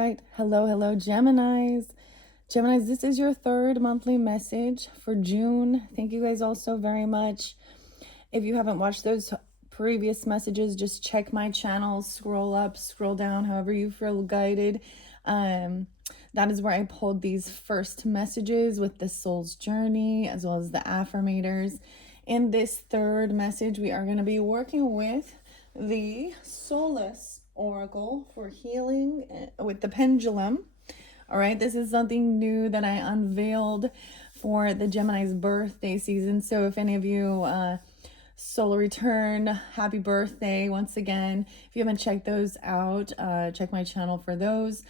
right. Hello, Geminis. Geminis, this is your third monthly message for June. Thank you guys all so very much. If you haven't watched those previous messages, just check my channel, scroll up, scroll down, however you feel guided. That is where I pulled these first messages with the soul's journey as well as the affirmators. In this third message, we are going to be working with the Solace Oracle for healing with the Pendulm. All right, this is something new that I unveiled for the Gemini's birthday season. So if any of you solar return, happy birthday once again. If you haven't checked those out, check my channel for those.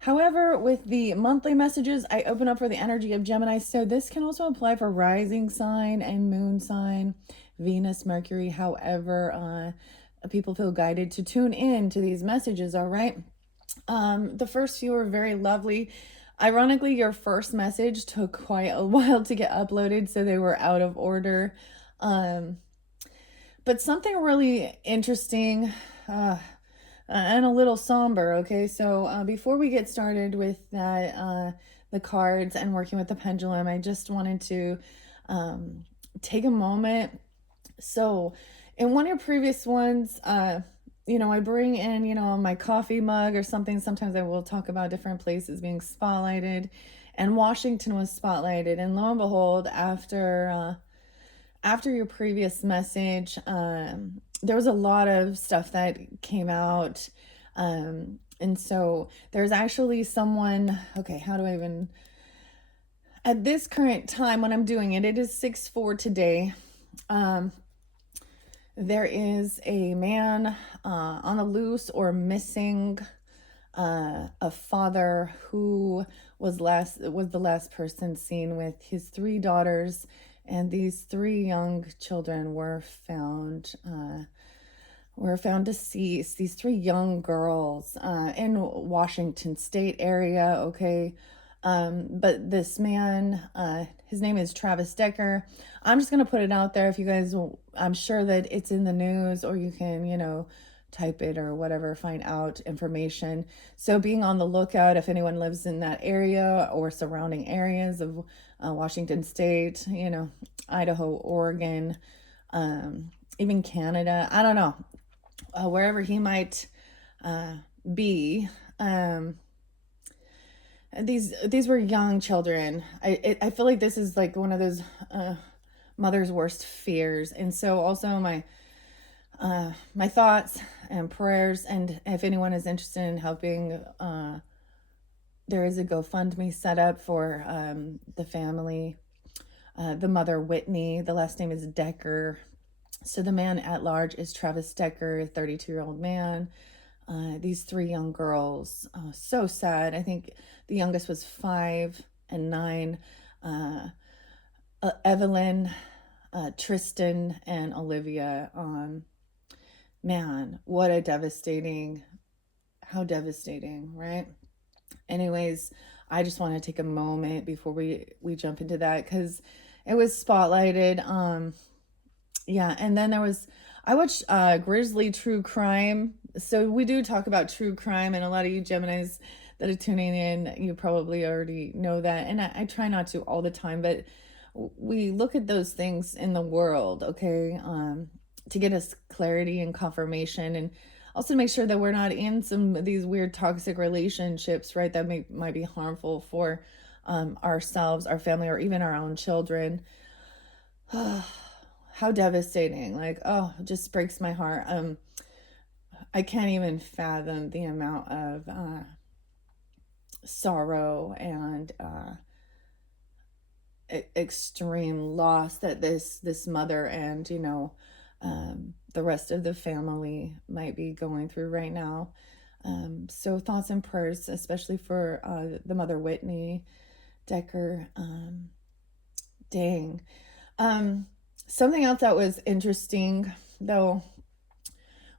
However, with the monthly messages, I open up for the energy of Gemini. So this can also apply for rising sign and moon sign, Venus, Mercury, however people feel guided to tune in to these messages, all right? The first few are very lovely. Ironically, your first message took quite a while to get uploaded, so they were out of order. But something really interesting and a little somber, okay? So before we get started with that, the cards and working with the pendulum, I just wanted to take a moment. So in one of your previous ones, you know, I bring in, you know, my coffee mug or something. Sometimes I will talk about different places being spotlighted, and Washington was spotlighted. And lo and behold, after your previous message, there was a lot of stuff that came out. And so there's actually someone, okay, how do I even, at this current time when I'm doing it, it is 6/4 today. There is a man on the loose or missing, a father who was the last person seen with his 3 daughters, and these 3 young children were found deceased. These 3 young girls in Washington State area, okay. But this man, his name is Travis Decker. I'm just going to put it out there if you guys, I'm sure that it's in the news, or you can, you know, type it or whatever, find out information. So being on the lookout if anyone lives in that area or surrounding areas of Washington State, you know, Idaho, Oregon, even Canada, I don't know, wherever he might be. These were young children. I feel like this is like one of those mother's worst fears. And so also my thoughts and prayers, and if anyone is interested in helping, there is a GoFundMe set up for the family, the mother Whitney, the last name is Decker. So the man at large is Travis Decker, a 32-year-old man. These 3 young girls, so sad. I think the youngest was 5 and 9. Evelyn, Tristan, and Olivia. Man, what a how devastating, right? Anyways, I just want to take a moment before we jump into that, because it was spotlighted. Yeah, and then I watched Grizzly True Crime. So we do talk about true crime, and a lot of you Geminis that are tuning in, you probably already know that. And I try not to all the time, but we look at those things in the world, okay, to get us clarity and confirmation, and also to make sure that we're not in some of these weird toxic relationships, right, that might be harmful for ourselves, our family, or even our own children. How devastating. Like, oh, it just breaks my heart. I can't even fathom the amount of sorrow and extreme loss that this mother and, you know, the rest of the family might be going through right now. So thoughts and prayers, especially for the mother Whitney Decker. Dang. Something else that was interesting, though,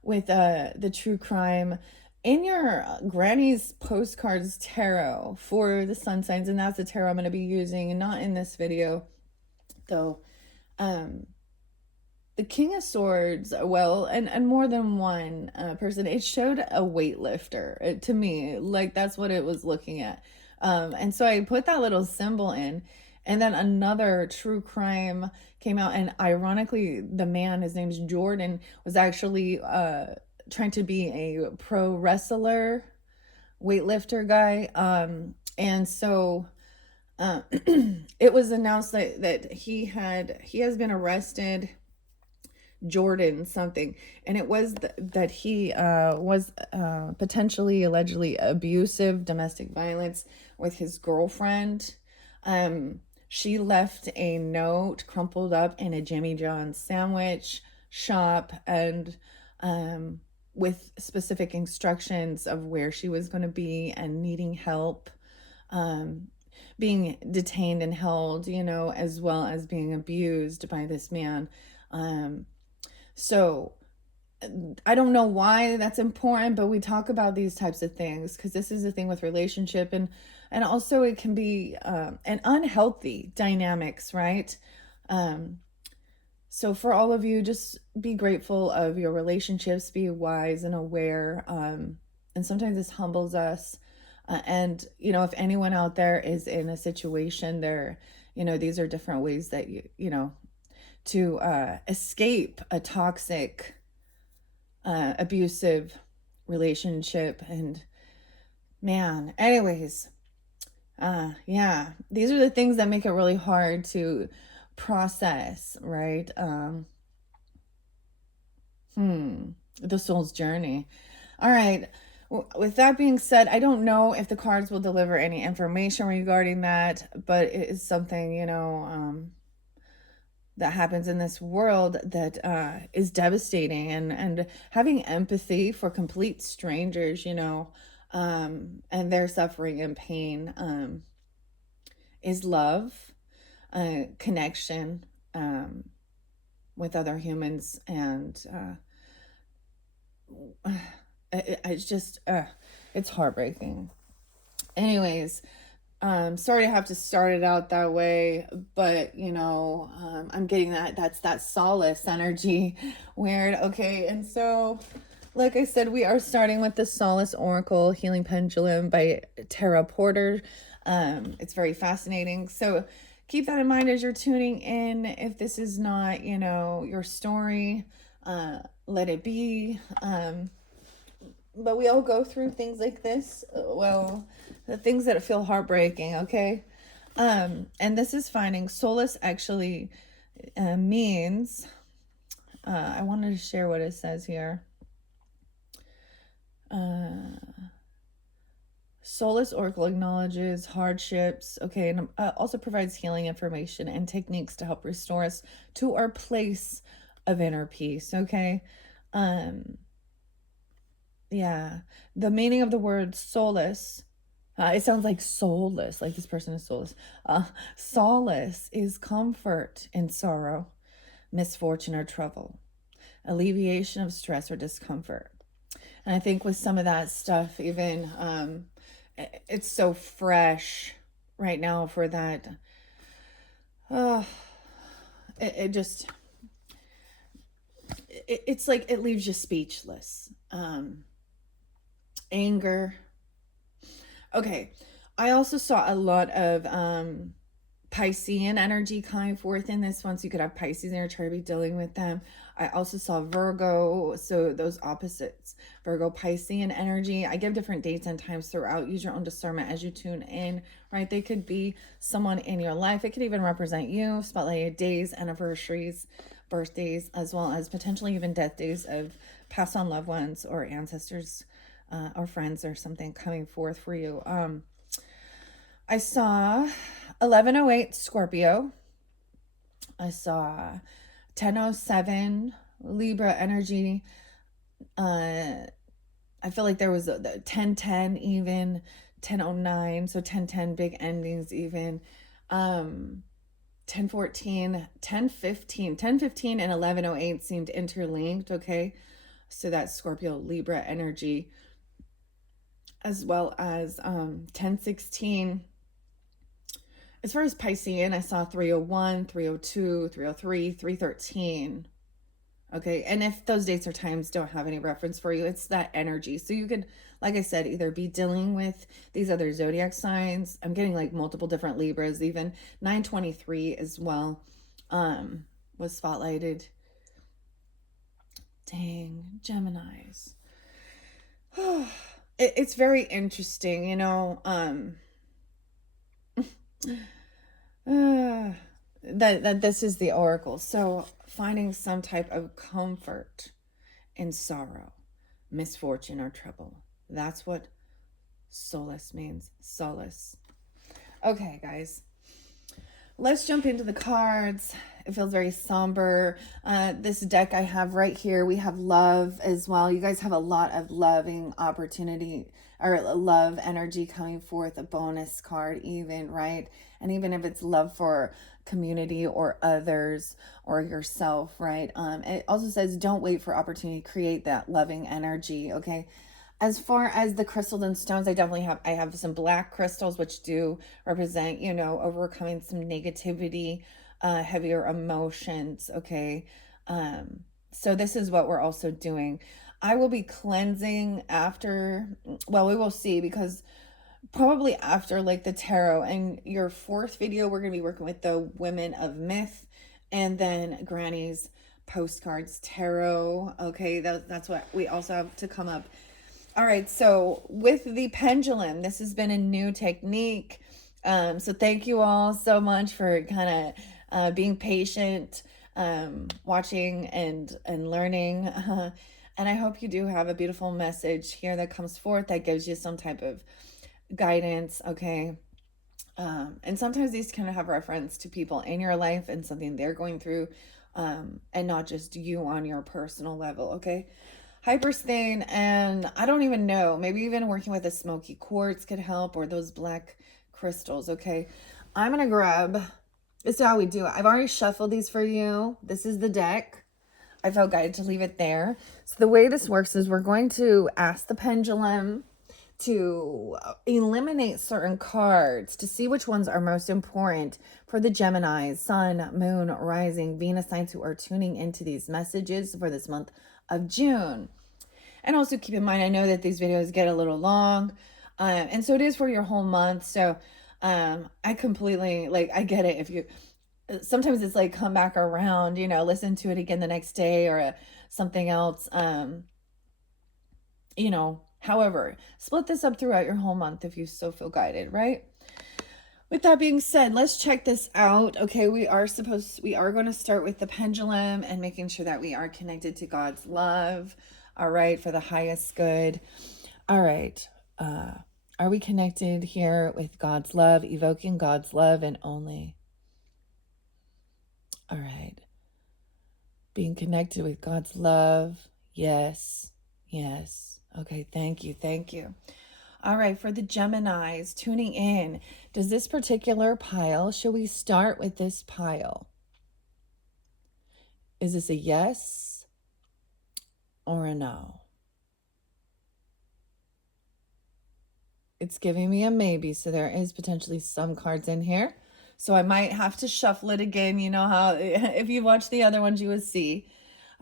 with the true crime, in your Granny's Postcards Tarot for the sun signs, and that's the tarot I'm going to be using, and not in this video, though, the King of Swords, well, and more than one person, it showed a weightlifter to me. Like, that's what it was looking at. And so I put that little symbol in. And then another true crime came out. And ironically, the man, his name's Jordan, was actually trying to be a pro wrestler, weightlifter guy. And so it was announced that he has been arrested, Jordan something, and it was that he was potentially, allegedly abusive, domestic violence with his girlfriend. She left a note crumpled up in a Jimmy John's sandwich shop, and with specific instructions of where she was going to be and needing help, being detained and held, as well as being abused by this man. So I don't know why that's important, but we talk about these types of things because this is the thing with relationship, and also it can be an unhealthy dynamics, right? So for all of you, just be grateful of your relationships, be wise and aware, and sometimes this humbles us. And if anyone out there is in a situation there, these are different ways that to escape a toxic, abusive relationship. And man, anyways, yeah, these are the things that make it really hard to process, right? The soul's journey. All right. With that being said, I don't know if the cards will deliver any information regarding that, but it is something, that happens in this world that is devastating, and having empathy for complete strangers, and their suffering and pain is love, connection with other humans, and it's just it's heartbreaking. Anyways, sorry to have to start it out that way, but I'm getting that's that solace energy. Weird. Okay, and so like I said, we are starting with the Solace Oracle Healing Pendulum by Tara Porter. It's very fascinating, so keep that in mind as you're tuning in. If this is not your story, let it be. But we all go through things like this. Well, the things that feel heartbreaking, okay? And this is finding solace actually means, I wanted to share what it says here. Solace Oracle acknowledges hardships, okay, and also provides healing information and techniques to help restore us to our place of inner peace, okay? Yeah, the meaning of the word solace, it sounds like soulless, like this person is soulless. Solace is comfort in sorrow, misfortune, or trouble, alleviation of stress or discomfort. And I think with some of that stuff, even it's so fresh right now for that. It just, it's like it leaves you speechless. Anger. Okay, I also saw a lot of Piscean energy coming forth in this one, so you could have Pisces in your chart, be dealing with them. I also saw Virgo, so those opposites, Virgo, Piscean energy. I give different dates and times throughout. Use your own discernment as you tune in, right? They could be someone in your life. It could even represent you, spotlighted days, anniversaries, birthdays, as well as potentially even death days of passed on loved ones or ancestors or friends or something coming forth for you. I saw 1108 Scorpio. I saw 1007 Libra energy. I feel like there was the 1010 even, 1009, so 1010 big endings even. 1014, 1015 and 1108 seemed interlinked, okay? So that's Scorpio Libra energy, as well as 1016. As far as Piscean, I saw 301, 302, 303, 313. Okay. And if those dates or times don't have any reference for you, it's that energy. So you could, like I said, either be dealing with these other zodiac signs. I'm getting like multiple different Libras, even 923 as well, was spotlighted. Dang, Geminis. It's very interesting, you know, that this is the oracle. So finding some type of comfort in sorrow, misfortune, or trouble. That's what solace means. Solace. Okay, guys. Let's jump into the cards. It feels very somber. This deck I have right here, we have love as well. You guys have a lot of loving opportunity or love energy coming forth, a bonus card even, right? And even if it's love for community or others or yourself, right? It also says don't wait for opportunity, create that loving energy, okay? As far as the crystals and stones, I have some black crystals, which do represent, you know, overcoming some negativity, heavier emotions. Okay. So this is what we're also doing. I will be cleansing after, well, we will see, because probably after like the tarot and your fourth video, we're going to be working with the women of myth and then Granny's postcards tarot. Okay. That's what we also have to come up. All right, so with the pendulum, this has been a new technique. So thank you all so much for kind of being patient, watching and learning. And I hope you do have a beautiful message here that comes forth that gives you some type of guidance, okay? And sometimes these kind of have reference to people in your life and something they're going through, and not just you on your personal level, okay? Hyperstain, and I don't even know, maybe even working with a smoky quartz could help, or those black crystals, okay? I'm gonna grab, this is how we do it. I've already shuffled these for you. This is the deck. I felt guided to leave it there. So the way this works is we're going to ask the pendulum to eliminate certain cards to see which ones are most important for the Geminis, Sun, Moon, Rising, Venus signs who are tuning into these messages for this month of June. And also keep in mind, I know that these videos get a little long, and so it is for your whole month. So I completely, like, I get it. If you, sometimes it's like come back around, you know, listen to it again the next day or something else, you know, however, split this up throughout your whole month if you so feel guided, right? With that being said, let's check this out. Okay, we are going to start with the pendulum and making sure that we are connected to God's love, all right, for the highest good. All right, are we connected here with God's love, evoking God's love and only? All right, being connected with God's love, yes, yes. Okay, thank you, thank you. All right, for the Geminis tuning in, does this particular pile, should we start with this pile? Is this a yes or a no? It's giving me a maybe, so there is potentially some cards in here. So I might have to shuffle it again. You know how, if you watch the other ones, you would see.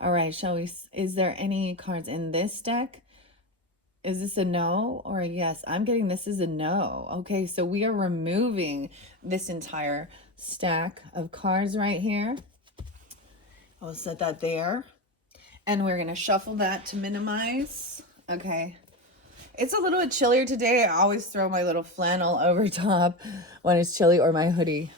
All right, shall we, is there any cards in this deck? Is this a no or a yes? I'm getting this is a no. Okay, so we are removing this entire stack of cards right here. I'll set that there. And we're going to shuffle that to minimize. Okay. It's a little bit chillier today. I always throw my little flannel over top when it's chilly, or my hoodie.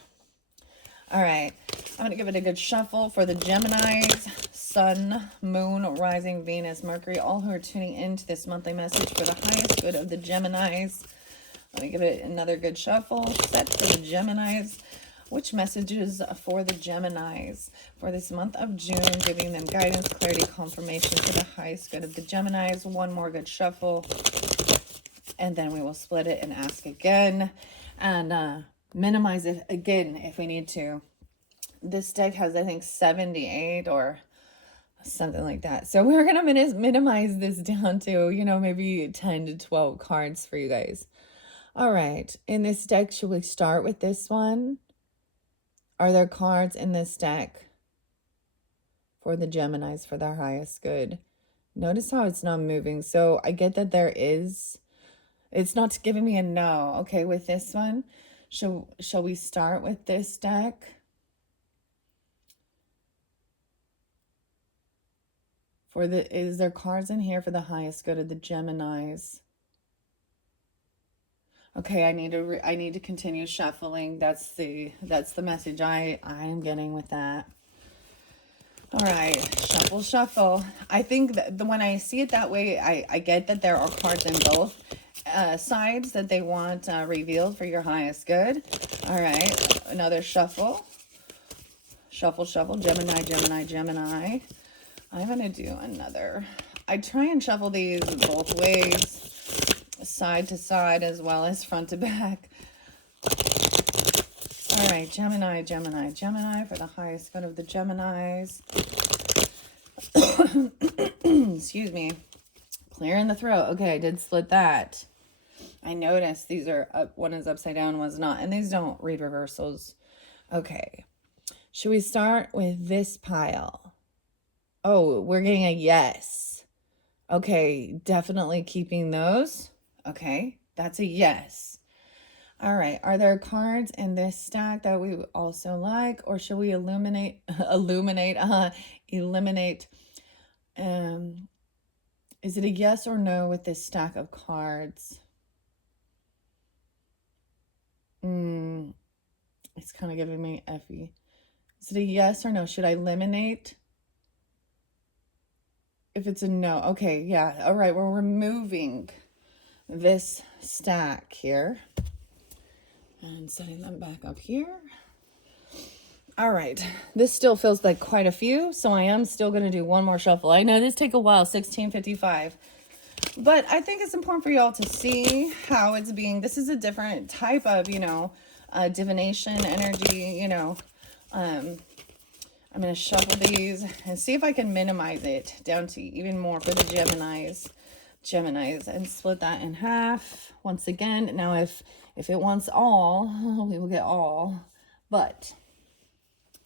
All right. I'm going to give it a good shuffle for the Geminis, Sun, Moon, Rising, Venus, Mercury, all who are tuning into this monthly message for the highest good of the Geminis. Let me give it another good shuffle. Set for the Geminis. Which messages for the Geminis for this month of June, giving them guidance, clarity, confirmation for the highest good of the Geminis. One more good shuffle. And then we will split it and ask again. And minimize it again if we need to. This deck has, I think, 78 or something like that. So we're going to minimize this down to, you know, maybe 10 to 12 cards for you guys. All right. In this deck, should we start with this one? Are there cards in this deck for the Geminis for their highest good. Notice how it's not moving. So I get that it's not giving me a no. Okay, with this one, shall we start with this deck? Is there cards in here for the highest good of the Geminis? Okay, I need to continue shuffling. That's the message I am getting with that. All right, shuffle. I think that when I see it that way, I get that there are cards in both sides that they want revealed for your highest good. All right, another shuffle. Shuffle, Gemini. I'm going to do another. I try and shuffle these both ways, side to side as well as front to back. All right, Gemini for the highest good of the Geminis. Excuse me. Clearing the throat. Okay, I did split that. I noticed these are up, one is upside down, one's not, and these don't read reversals. Okay. Should we start with this pile? Oh, we're getting a yes. Okay, definitely keeping those. Okay, that's a yes. All right, are there cards in this stack that we also like, or should we eliminate? Is it a yes or no with this stack of cards? It's kind of giving me Effie. Is it a yes or no? Should I eliminate? If it's a no, okay, yeah. All right, we're removing this stack here and setting them back up here. All right, this still feels like quite a few, so I am still going to do one more shuffle. I know this take a while, 1655, but I think it's important for y'all to see how it's being. This is a different type of, divination energy, I'm going to shuffle these and see if I can minimize it down to even more for the Geminis, and split that in half once again. Now, if it wants all, we will get all, but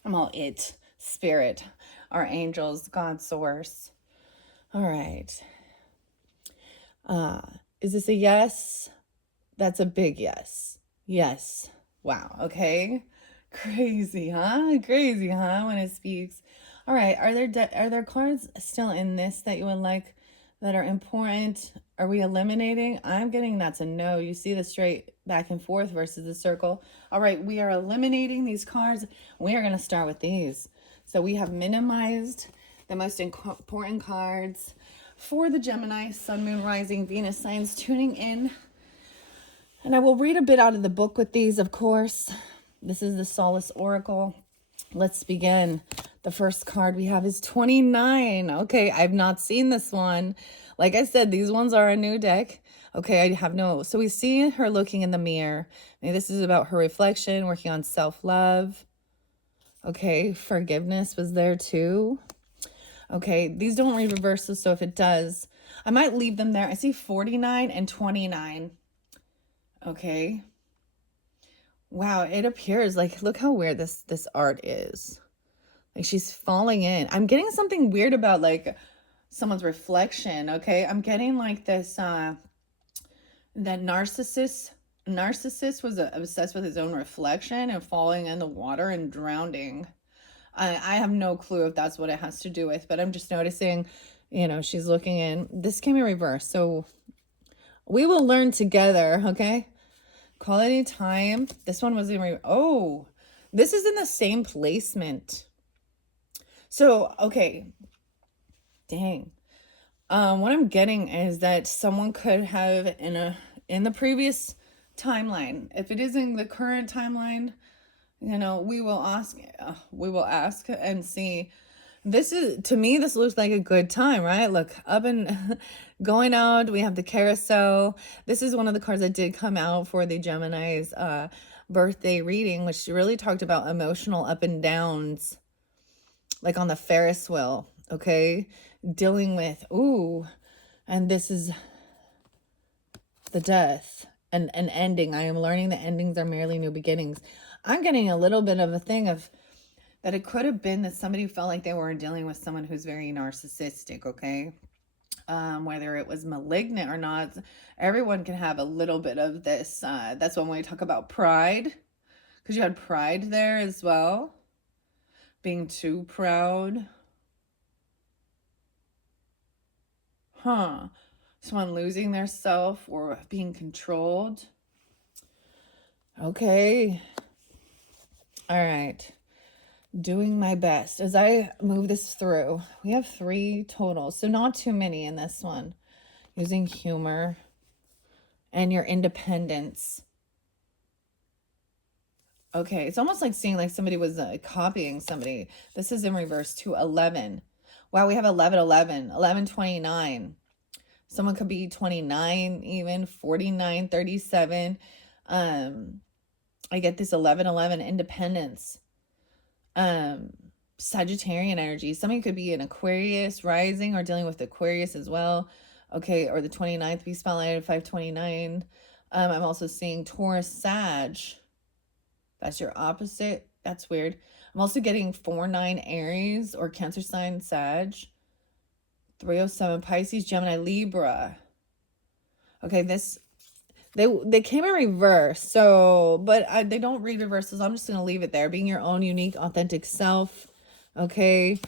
I'm all it, spirit, our angels, God source. All right. Is this a yes? That's a big yes. Yes. Wow. Okay. Crazy, huh? When it speaks. All right. Are there cards still in this that you would like that are important? Are we eliminating? I'm getting that's a no. You see the straight back and forth versus the circle. All right. We are eliminating these cards. We are going to start with these. So we have minimized the most important cards for the Gemini, Sun, Moon, Rising, Venus signs tuning in. And I will read a bit out of the book with these, of course. This is the Solace Oracle. Let's begin. The first card we have is 29. Okay, I've not seen this one. Like I said, these ones are a new deck. Okay, I have no... So we see her looking in the mirror. Maybe this is about her reflection, working on self-love. Okay, forgiveness was there too. Okay, these don't read reverses, so if it does, I might leave them there. I see 49 and 29. Okay. Wow, it appears like, look how weird this art is. Like she's falling in. I'm getting something weird about like someone's reflection, okay? I'm getting like this, that narcissist was obsessed with his own reflection and falling in the water and drowning. I have no clue if that's what it has to do with, but I'm just noticing, she's looking in. This came in reverse, so we will learn together, okay? Quality time. This one was in oh, this is in the same placement. So, okay. Dang. What I'm getting is that someone could have in the previous timeline, if it is in the current timeline, we will ask and see. This is, to me, this looks like a good time, right? Look, up and going out, we have the carousel. This is one of the cards that did come out for the Gemini's birthday reading, which really talked about emotional up and downs, like on the Ferris wheel, okay? Dealing with, and this is the death and an ending. I am learning that endings are merely new beginnings. I'm getting a little bit of a thing of that it could have been that somebody felt like they were dealing with someone who's very narcissistic, okay? Whether it was malignant or not, everyone can have a little bit of this. That's when we talk about pride, because you had pride there as well, being too proud. Someone losing their self or being controlled. Okay. All right. Doing my best as I move this through. We have 3 total, so not too many in this one. Using humor and your independence. Okay, it's almost like seeing like somebody was copying somebody. This is in reverse to 11. Wow, we have 11, 11, 11, 29. Someone could be 29, even 49, 37. I get this 11, 11, independence. Sagittarian energy. Somebody could be an Aquarius rising or dealing with Aquarius as well. Okay, or the 29th be spotlighted, 529. I'm also seeing Taurus, Sag. That's your opposite. That's weird. I'm also getting 4-9 Aries or Cancer sign, Sag. 307 Pisces, Gemini, Libra. Okay, they came in reverse, so but they don't read reverses. So I'm just gonna leave it there. Being your own unique, authentic self. Okay,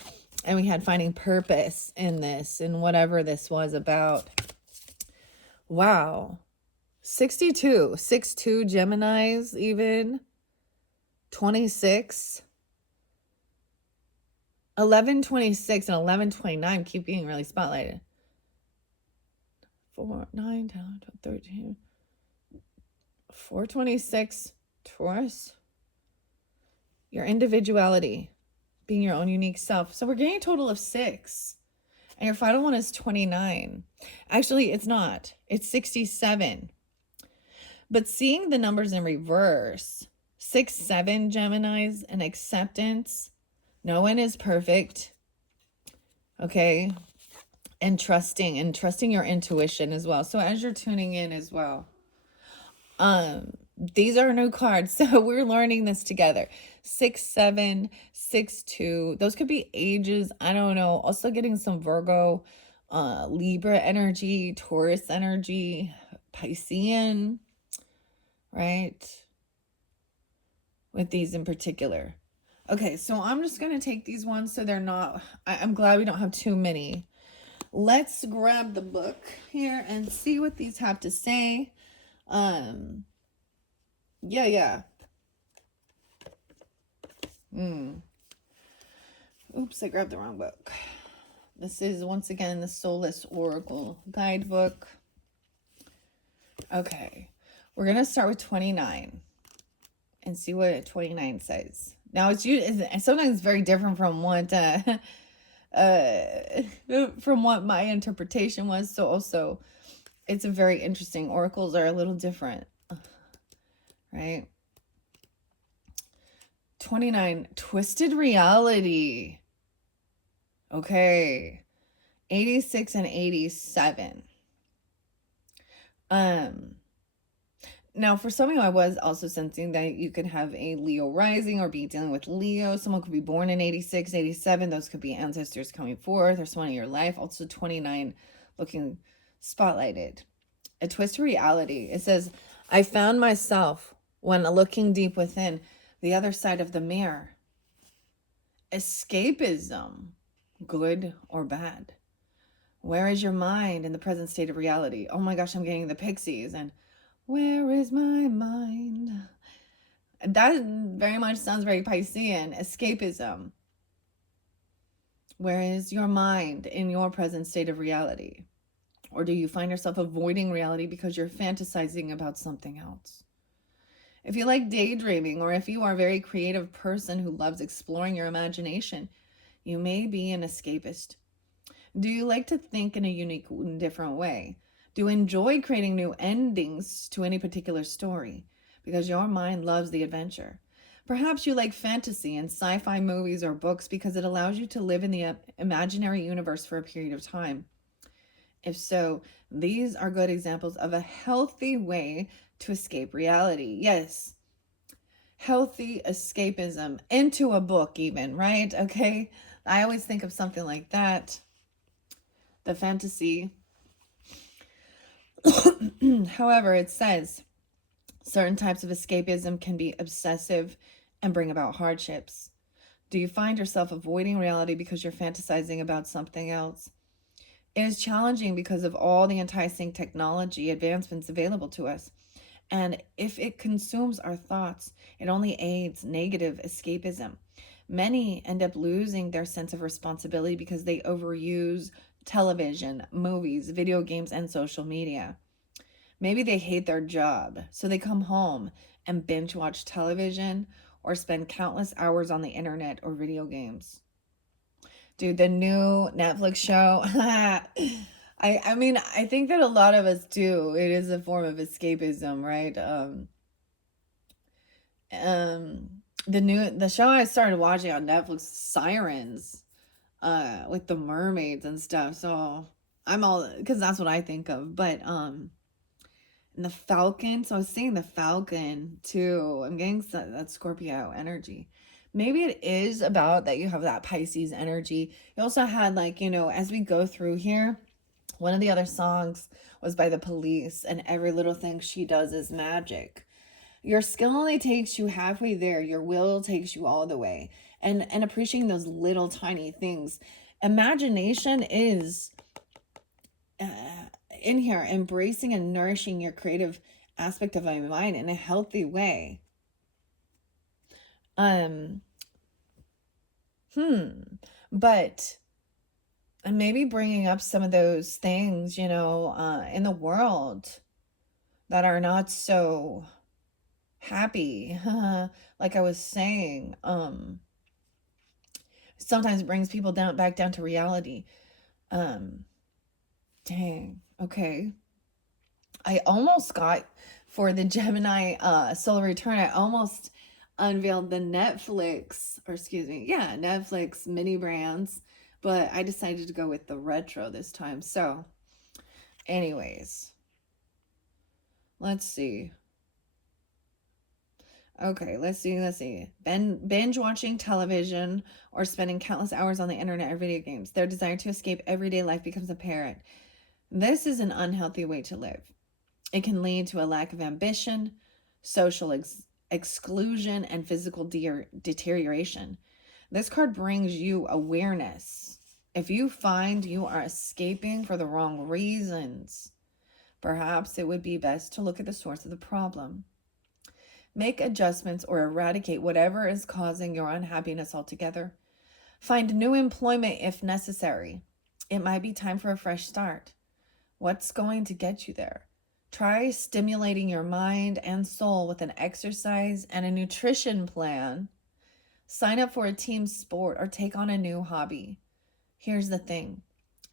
and we had finding purpose in this and whatever this was about. Wow, 62, 6-2 Geminis, even 26. 1126 and 1129 keep being really spotlighted. 4, 9, 10, 13. 426 Taurus. Your individuality, being your own unique self. So we're getting a total of 6. And your final one is 29. Actually, it's not. It's 67. But seeing the numbers in reverse, 6, 7 Geminis, and acceptance. No one is perfect. Okay. And trusting your intuition as well. So as you're tuning in as well, these are new cards. So we're learning this together. 6, 7, 6, 2. Those could be ages. I don't know. Also getting some Virgo, Libra energy, Taurus energy, Piscean, right? With these in particular. Okay, so I'm just going to take these ones so they're not, I'm glad we don't have too many. Let's grab the book here and see what these have to say. Yeah. Oops, I grabbed the wrong book. This is, once again, the Solace Oracle Guidebook. Okay, we're going to start with 29 and see what 29 says. Now, it's sometimes very different from what my interpretation was. So also, it's a very interesting. Oracles are a little different, right? 29, twisted reality. Okay, 86 and 87. Now, for some of you, I was also sensing that you could have a Leo rising or be dealing with Leo. Someone could be born in 86, 87. Those could be ancestors coming forth or someone in your life. Also 29 looking spotlighted. A twist of reality. It says, I found myself when looking deep within the other side of the mirror. Escapism, good or bad. Where is your mind in the present state of reality? Oh my gosh, I'm getting the pixies. And where is my mind? That very much sounds very Piscean. Escapism. Where is your mind in your present state of reality? Or do you find yourself avoiding reality because you're fantasizing about something else? If you like daydreaming, or if you are a very creative person who loves exploring your imagination, you may be an escapist. Do you like to think in a unique and different way? Do you enjoy creating new endings to any particular story? Because your mind loves the adventure. Perhaps you like fantasy and sci-fi movies or books because it allows you to live in the imaginary universe for a period of time. If so, these are good examples of a healthy way to escape reality. Yes, healthy escapism into a book even, right? Okay. I always think of something like that. The fantasy. However, it says certain types of escapism can be obsessive and bring about hardships. Do you find yourself avoiding reality because you're fantasizing about something else? It is challenging because of all the enticing technology advancements available to us. And if it consumes our thoughts, it only aids negative escapism. Many end up losing their sense of responsibility because they overuse television, movies, video games, and social media. Maybe they hate their job, so they come home and binge watch television or spend countless hours on the internet or video games. Dude, the new Netflix show. I mean, I think that a lot of us do. It is a form of escapism, right? Um, the show I started watching on Netflix, Sirens, with the mermaids and stuff. So I'm all, because that's what I think of. But and the Falcon. So I was seeing the Falcon too. I'm getting that Scorpio energy. Maybe it is about that you have that Pisces energy. You also had, like, as we go through here, one of the other songs was by the Police, and every little thing she does is magic. Your skill only takes you halfway there. Your will takes you all the way. And appreciating those little tiny things. Imagination is uh, in here, embracing and nourishing your creative aspect of my mind in a healthy way. Um, but maybe bringing up some of those things, in the world that are not so happy. Like I was saying, sometimes brings people back down to reality. Um, Dang. Okay. I almost got, for the Gemini solar return, I almost unveiled the Netflix mini brands, but I decided to go with the retro this time. So, anyways, let's see. Okay, let's see. Binge watching television or spending countless hours on the internet or video games. Their desire to escape everyday life becomes apparent. This is an unhealthy way to live. It can lead to a lack of ambition, social exclusion, and physical deterioration. This card brings you awareness. If you find you are escaping for the wrong reasons, perhaps it would be best to look at the source of the problem. Make adjustments or eradicate whatever is causing your unhappiness altogether. Find new employment if necessary. It might be time for a fresh start. What's going to get you there? Try stimulating your mind and soul with an exercise and a nutrition plan. Sign up for a team sport or take on a new hobby. Here's the thing.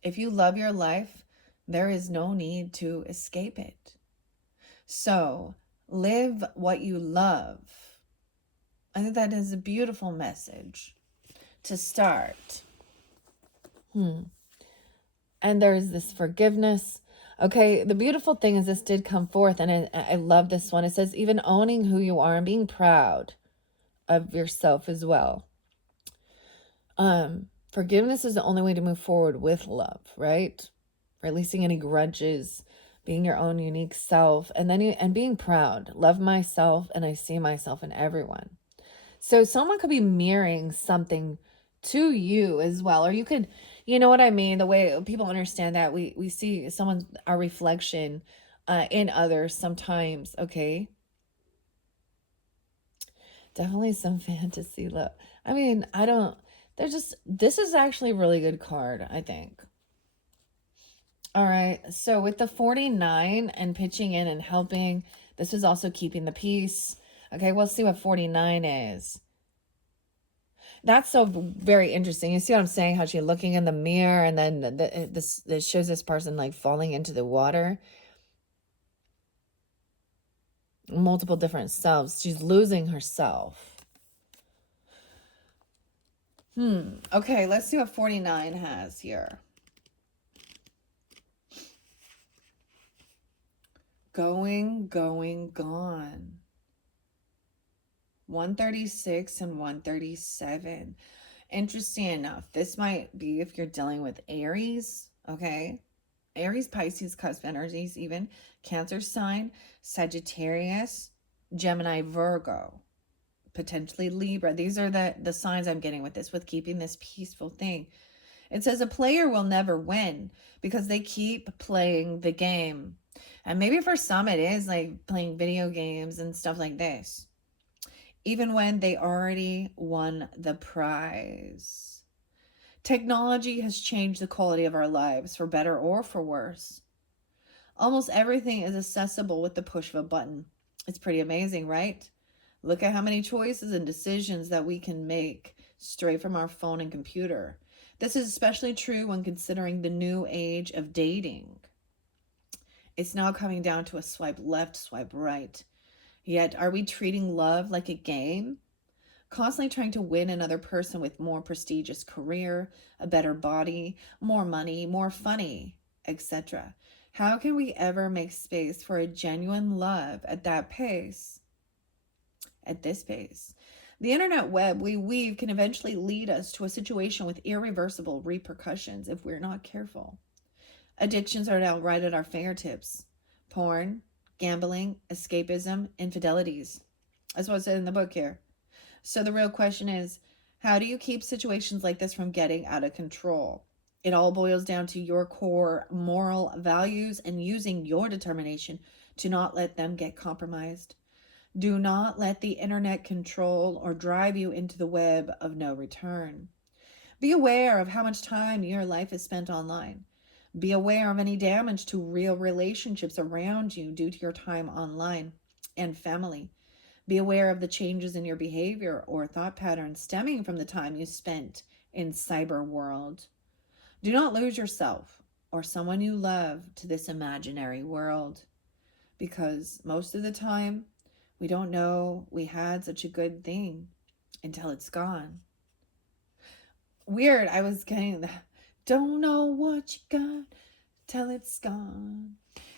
If you love your life, there is no need to escape it. So, live what you love. I think that is a beautiful message to start. And there's this forgiveness. Okay, the beautiful thing is this did come forth, and I love this one. It says, even owning who you are and being proud of yourself as well. Forgiveness is the only way to move forward with love, right? Releasing any grudges, being your own unique self, and being proud. Love myself, and I see myself in everyone. So someone could be mirroring something to you as well, or you could, you know what I mean? The way people understand that we see our reflection in others sometimes. Okay. Definitely some fantasy love. I mean, this is actually a really good card, I think. All right. So with the 49 and pitching in and helping, this is also keeping the peace. Okay. We'll see what 49 is. That's so very interesting. You see what I'm saying? How she's looking in the mirror, and then this shows this person like falling into the water. Multiple different selves. She's losing herself. Okay, let's see what 49 has here. Going, gone. 136 and 137. Interesting enough, this might be if you're dealing with Aries, okay? Aries, Pisces, cusp energies, even Cancer sign, Sagittarius, Gemini, Virgo, potentially Libra. These are the signs I'm getting with this, with keeping this peaceful thing. It says a player will never win because they keep playing the game. And maybe for some it is like playing video games and stuff like this, even when they already won the prize. Technology has changed the quality of our lives for better or for worse. Almost everything is accessible with the push of a button. It's pretty amazing, right? Look at how many choices and decisions that we can make straight from our phone and computer. This is especially true when considering the new age of dating. It's now coming down to a swipe left, swipe right. Yet, are we treating love like a game? Constantly trying to win another person with more prestigious career, a better body, more money, more funny, etc. How can we ever make space for a genuine love at that pace? At this pace. The internet web we weave can eventually lead us to a situation with irreversible repercussions if we're not careful. Addictions are now right at our fingertips. Porn, gambling, escapism, infidelities. That's what I said in the book here. So the real question is, how do you keep situations like this from getting out of control? It all boils down to your core moral values and using your determination to not let them get compromised. Do not let the internet control or drive you into the web of no return. Be aware of how much time your life is spent online. Be aware of any damage to real relationships around you due to your time online and family. Be aware of the changes in your behavior or thought patterns stemming from the time you spent in cyber world. Do not lose yourself or someone you love to this imaginary world, because most of the time we don't know we had such a good thing until it's gone. Weird, I was getting the don't know what you got till it's gone.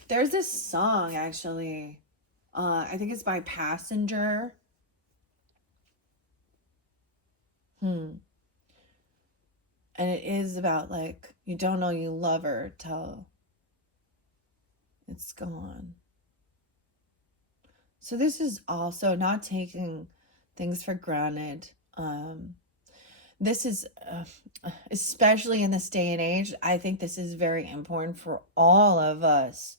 There's this song actually. I think it's by Passenger. And it is about like, you don't know you love her till it's gone. So this is also not taking things for granted. This is, especially in this day and age, I think this is very important for all of us.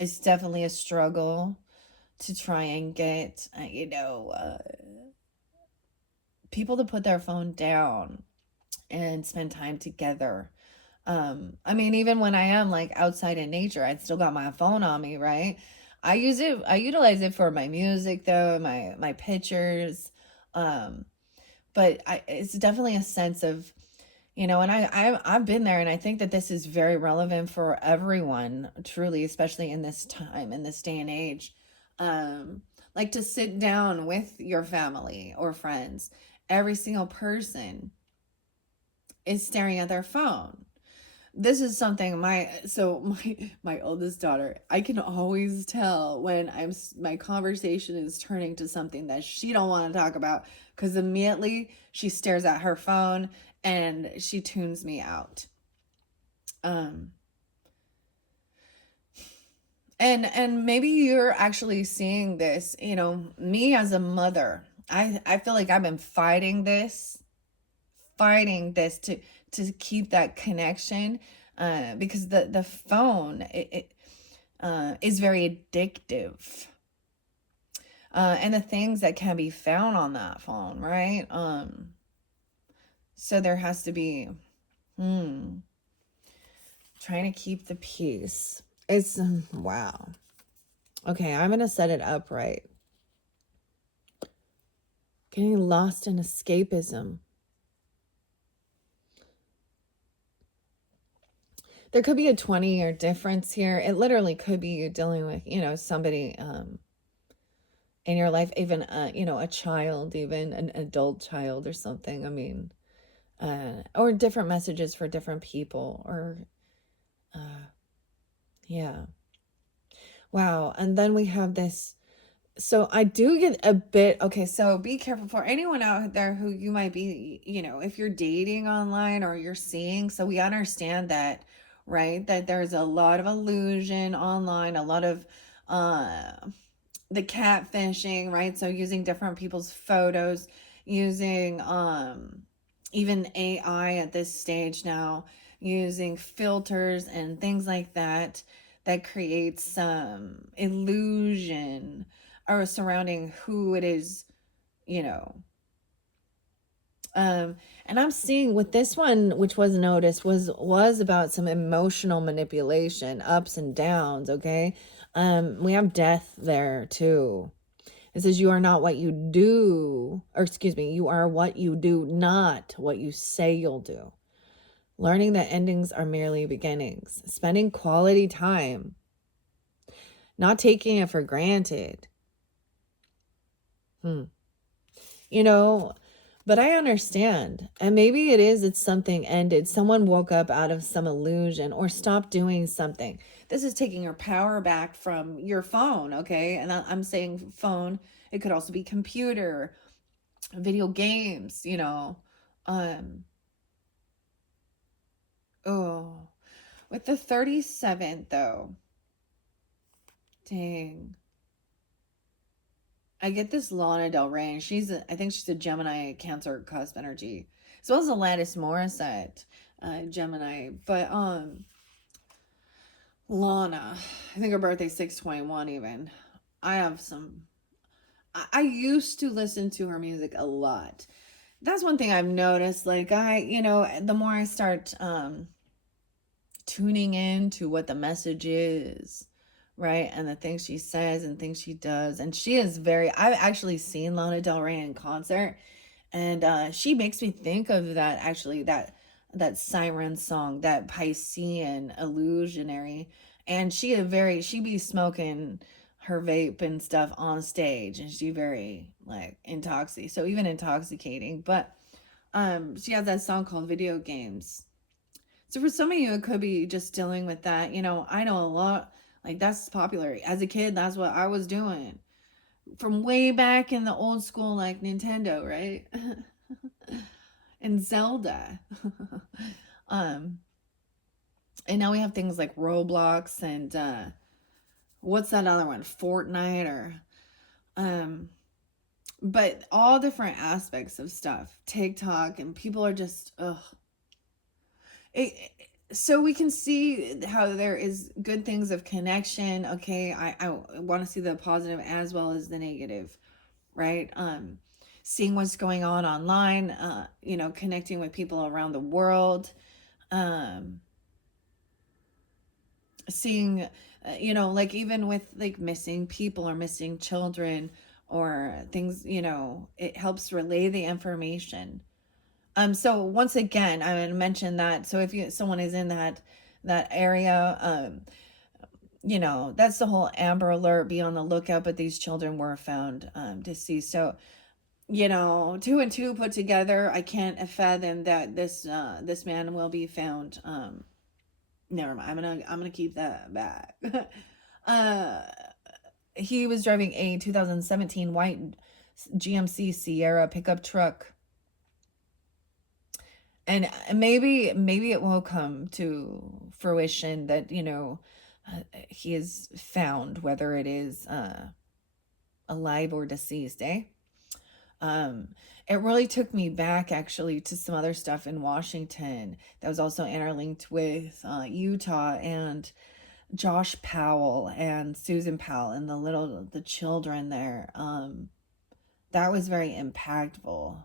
It's definitely a struggle to try and get, people to put their phone down and spend time together. I mean, even when I am like outside in nature, I still got my phone on me, right? I utilize it for my music though, my pictures. But it's definitely a sense of, and I've been there, and I think that this is very relevant for everyone, truly, especially in this time, in this day and age. Like to sit down with your family or friends. Every single person is staring at their phone. This is something my oldest daughter, I can always tell when my conversation is turning to something that she don't want to talk about, because immediately she stares at her phone and she tunes me out. And maybe you're actually seeing this, me as a mother, I feel like I've been fighting this to keep that connection, because the phone is very addictive, and the things that can be found on that phone, right? So there has to be trying to keep the peace. It's wow. Okay, I'm gonna set it up right. Getting lost in escapism. There could be a 20-year difference here. It literally could be you dealing with, somebody in your life, even, a child, even an adult child or something. I mean, or different messages for different people, or, yeah. Wow. And then we have this So I do get a bit, okay, so be careful for anyone out there who you might be, if you're dating online or you're seeing, so we understand that, right? That there's a lot of illusion online, a lot of uh the catfishing, right? So using different people's photos, using even AI at this stage now, using filters and things like that, that creates some illusion or surrounding who it is, you know. And I'm seeing with this one, which was noticed, was about some emotional manipulation, ups and downs. Okay, we have death there too. It says you are not what you do, or excuse me, you are what you do, not what you say you'll do. Learning that endings are merely beginnings. Spending quality time, not taking it for granted. Hmm. You know, but I understand. And maybe it's something ended. Someone woke up out of some illusion or stopped doing something. This is taking your power back from your phone, okay? And I'm saying phone. It could also be computer, video games, Um, oh, with the 37th though, dang. I get this Lana Del Rey, and I think she's a Gemini, Cancer, cusp energy, as well as Alanis Morissette, Gemini. But Lana, I think her birthday's 6/21 even. I have some. I used to listen to her music a lot. That's one thing I've noticed. Like the more I start tuning in to what the message is, right? And the things she says and things she does. And she is I've actually seen Lana Del Rey in concert, and she makes me think of that, actually, that siren song, that Piscean illusionary. And she be smoking her vape and stuff on stage, and she very like intoxicating, so even intoxicating. But she has that song called Video Games. So for some of you, it could be just dealing with that. I know a lot, like that's popular. As a kid, that's what I was doing. From way back in the old school, like Nintendo, right? And Zelda. um, and now we have things like Roblox and what's that other one? Fortnite or um but all different aspects of stuff. TikTok, and people are just it, so we can see how there is good things of connection. Okay, I want to see the positive as well as the negative, right? Seeing what's going on online, connecting with people around the world, um seeing like even with like missing people or missing children or things, it helps relay the information. So once again, I would mention that, so if someone is in that area, that's the whole Amber Alert, be on the lookout. But these children were found deceased. So two and two put together, I can't fathom that this man will be found. Never mind, I'm gonna keep that back. uh he was driving a 2017 white GMC Sierra pickup truck. And maybe it will come to fruition that he is found, whether it is alive or deceased, eh? um it really took me back actually to some other stuff in Washington that was also interlinked with Utah, and Josh Powell and Susan Powell and the children there. That was very impactful.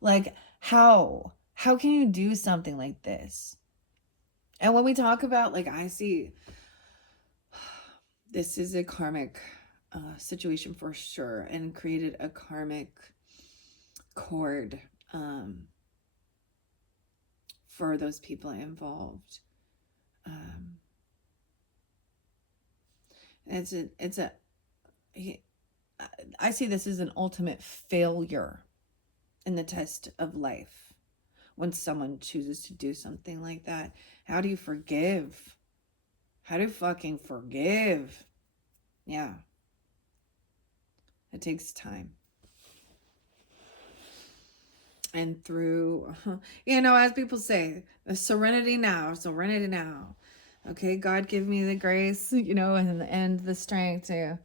Like, how can you do something like this? And when we talk about, like, I see this is a karmic situation for sure, and created a karmic cord for those people involved. It's a I see this as an ultimate failure in the test of life. When someone chooses to do something like that, how do you forgive? How do you fucking forgive? Yeah. It takes time. And through, as people say, serenity now, serenity now. Okay, God give me the grace, and the strength to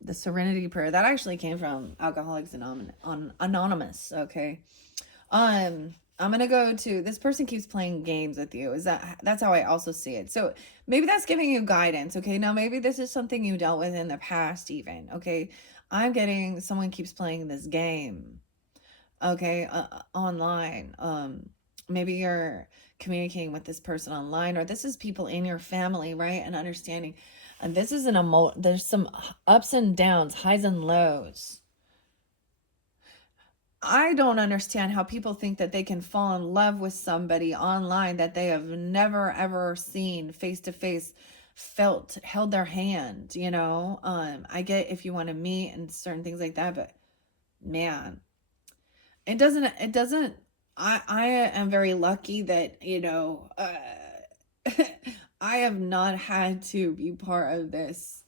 the serenity prayer. That actually came from Alcoholics Anonymous, okay? I'm gonna go to this person keeps playing games with you. That's how I also see it. So maybe that's giving you guidance, okay? Now maybe this is something you dealt with in the past, even, okay? I'm getting someone keeps playing this game, okay, online. Maybe you're communicating with this person online, or this is people in your family, right? And understanding, and this is there's some ups and downs, highs and lows. I don't understand how people think that they can fall in love with somebody online that they have never ever seen face to face, held their hand, I get if you want to meet and certain things like that, but man, it doesn't I am very lucky that, I have not had to be part of this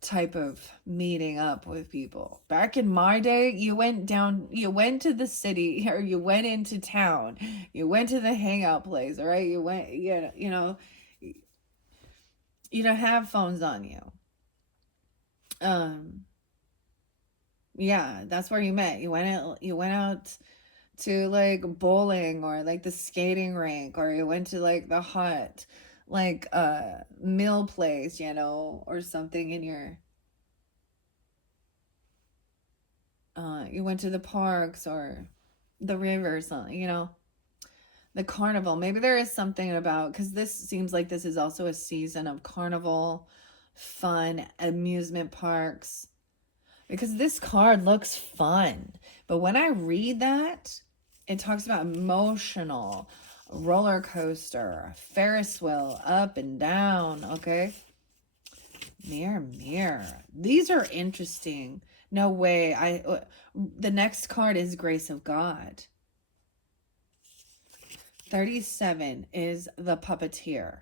type of meeting up with people. Back in my day, you went to the city, or you went into town, you went to the hangout place, all right? You went, you don't have phones on you. Yeah, that's where you met. You went out to like bowling, or like the skating rink, or you went to like the hot like meal place, or something in your you went to the parks or the rivers, the carnival. Maybe there is something about, because this seems like this is also a season of carnival, fun, amusement parks, because this card looks fun. But when I read that, it talks about emotional, roller coaster, Ferris wheel, up and down, okay? Mirror, mirror. These are interesting. No way. The next card is Grace of God. 37 is the Puppeteer.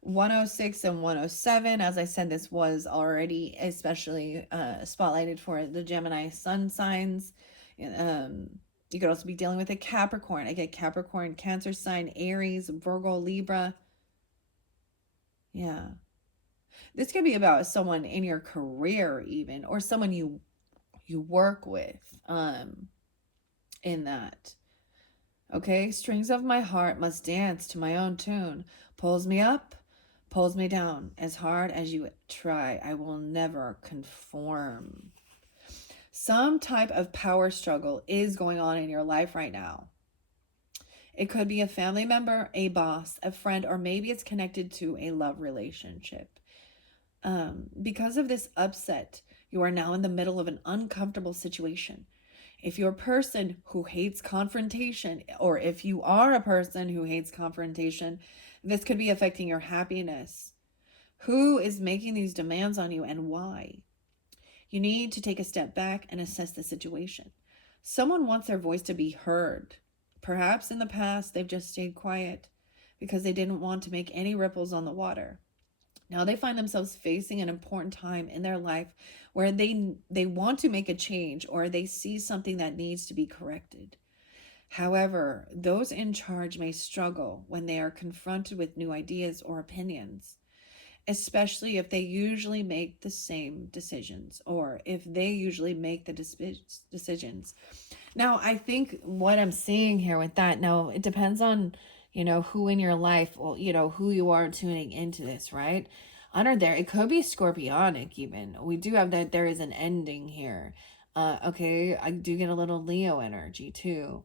106 and 107, as I said, this was already especially spotlighted for the Gemini sun signs. You could also be dealing with a Capricorn. I get Capricorn, Cancer sign, Aries, Virgo, Libra. Yeah. This could be about someone in your career even, or someone you work with in that. Okay, strings of my heart must dance to my own tune. Pulls me up, pulls me down. As hard as you try, I will never conform. Some type of power struggle is going on in your life right now. It could be a family member, a boss, a friend, or maybe it's connected to a love relationship. Because of this upset, you are now in the middle of an uncomfortable situation. If you're a person who hates confrontation, or if you are a person who hates confrontation, this could be affecting your happiness. Who is making these demands on you, and why? You need to take a step back and assess the situation. Someone wants their voice to be heard. Perhaps in the past, they've just stayed quiet because they didn't want to make any ripples on the water. Now they find themselves facing an important time in their life where they want to make a change, or they see something that needs to be corrected. However, those in charge may struggle when they are confronted with new ideas or opinions, especially if they usually make the same decisions, or if they usually make the decisions. Now, I think what I'm seeing here with that, now it depends on who in your life, well, who you are tuning into this, right? Under there, it could be scorpionic even. We do have that there is an ending here. Okay, I do get a little Leo energy too.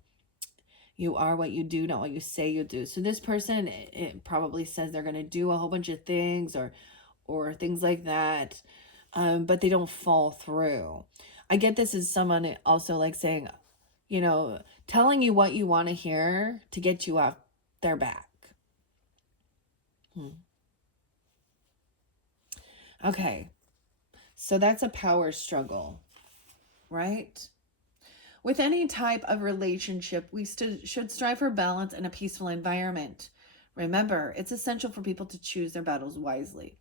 You are what you do, not what you say you do. So this person, it probably says they're going to do a whole bunch of things, or things like that, but they don't fall through. I get this as someone also like saying, telling you what you want to hear to get you off their back. Okay, so that's a power struggle, right? With any type of relationship, we should strive for balance and a peaceful environment, Remember, it's essential for people to choose their battles wisely.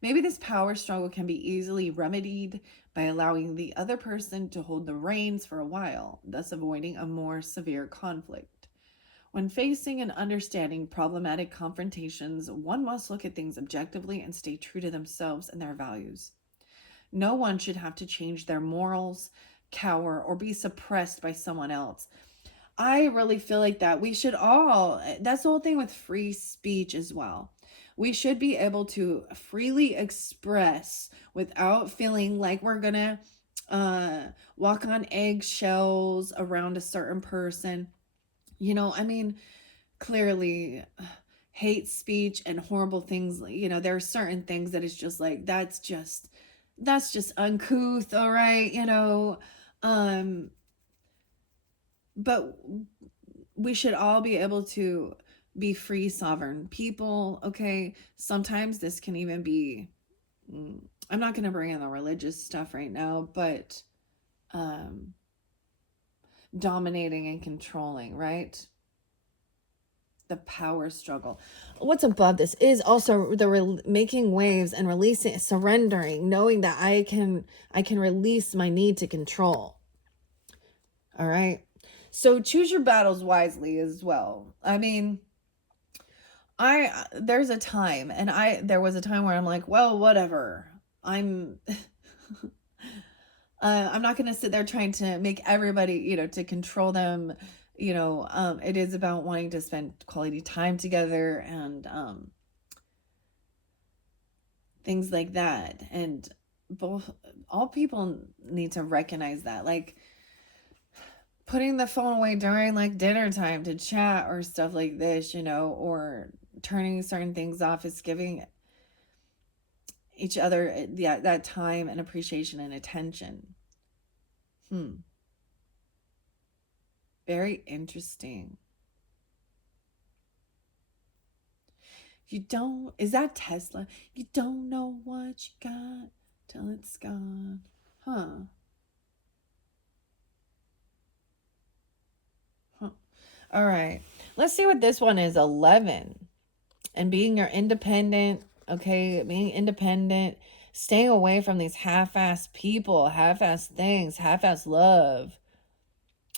Maybe this power struggle can be easily remedied by allowing the other person to hold the reins for a while, thus avoiding a more severe conflict. When facing and understanding problematic confrontations, one must look at things objectively and stay true to themselves and their values. No one should have to change their morals, cower, or be suppressed by someone else. I really feel like that. We should all, that's the whole thing with free speech as well. We should be able to freely express without feeling like we're gonna walk on eggshells around a certain person. I mean, clearly, hate speech and horrible things, there are certain things that is just like, that's just uncouth, all right, um but we should all be able to be free sovereign people, okay? Sometimes this can even be, I'm not going to bring in the religious stuff right now, but dominating and controlling, right? The power struggle. What's above this is also the making waves and releasing, surrendering, knowing that I can release my need to control. All right. So choose your battles wisely as well. I mean, there was a time where I'm like, well, whatever. I'm not going to sit there trying to make everybody, to control them. It is about wanting to spend quality time together and things like that. And all people need to recognize that, like putting the phone away during like dinner time to chat or stuff like this, or turning certain things off is giving each other that time and appreciation and attention. Very interesting. Is that Tesla? You don't know what you got till it's gone. Huh. All right. Let's see what this one is. 11. And being your independent, okay? Being independent, staying away from these half-assed people, half-assed things, half-assed love.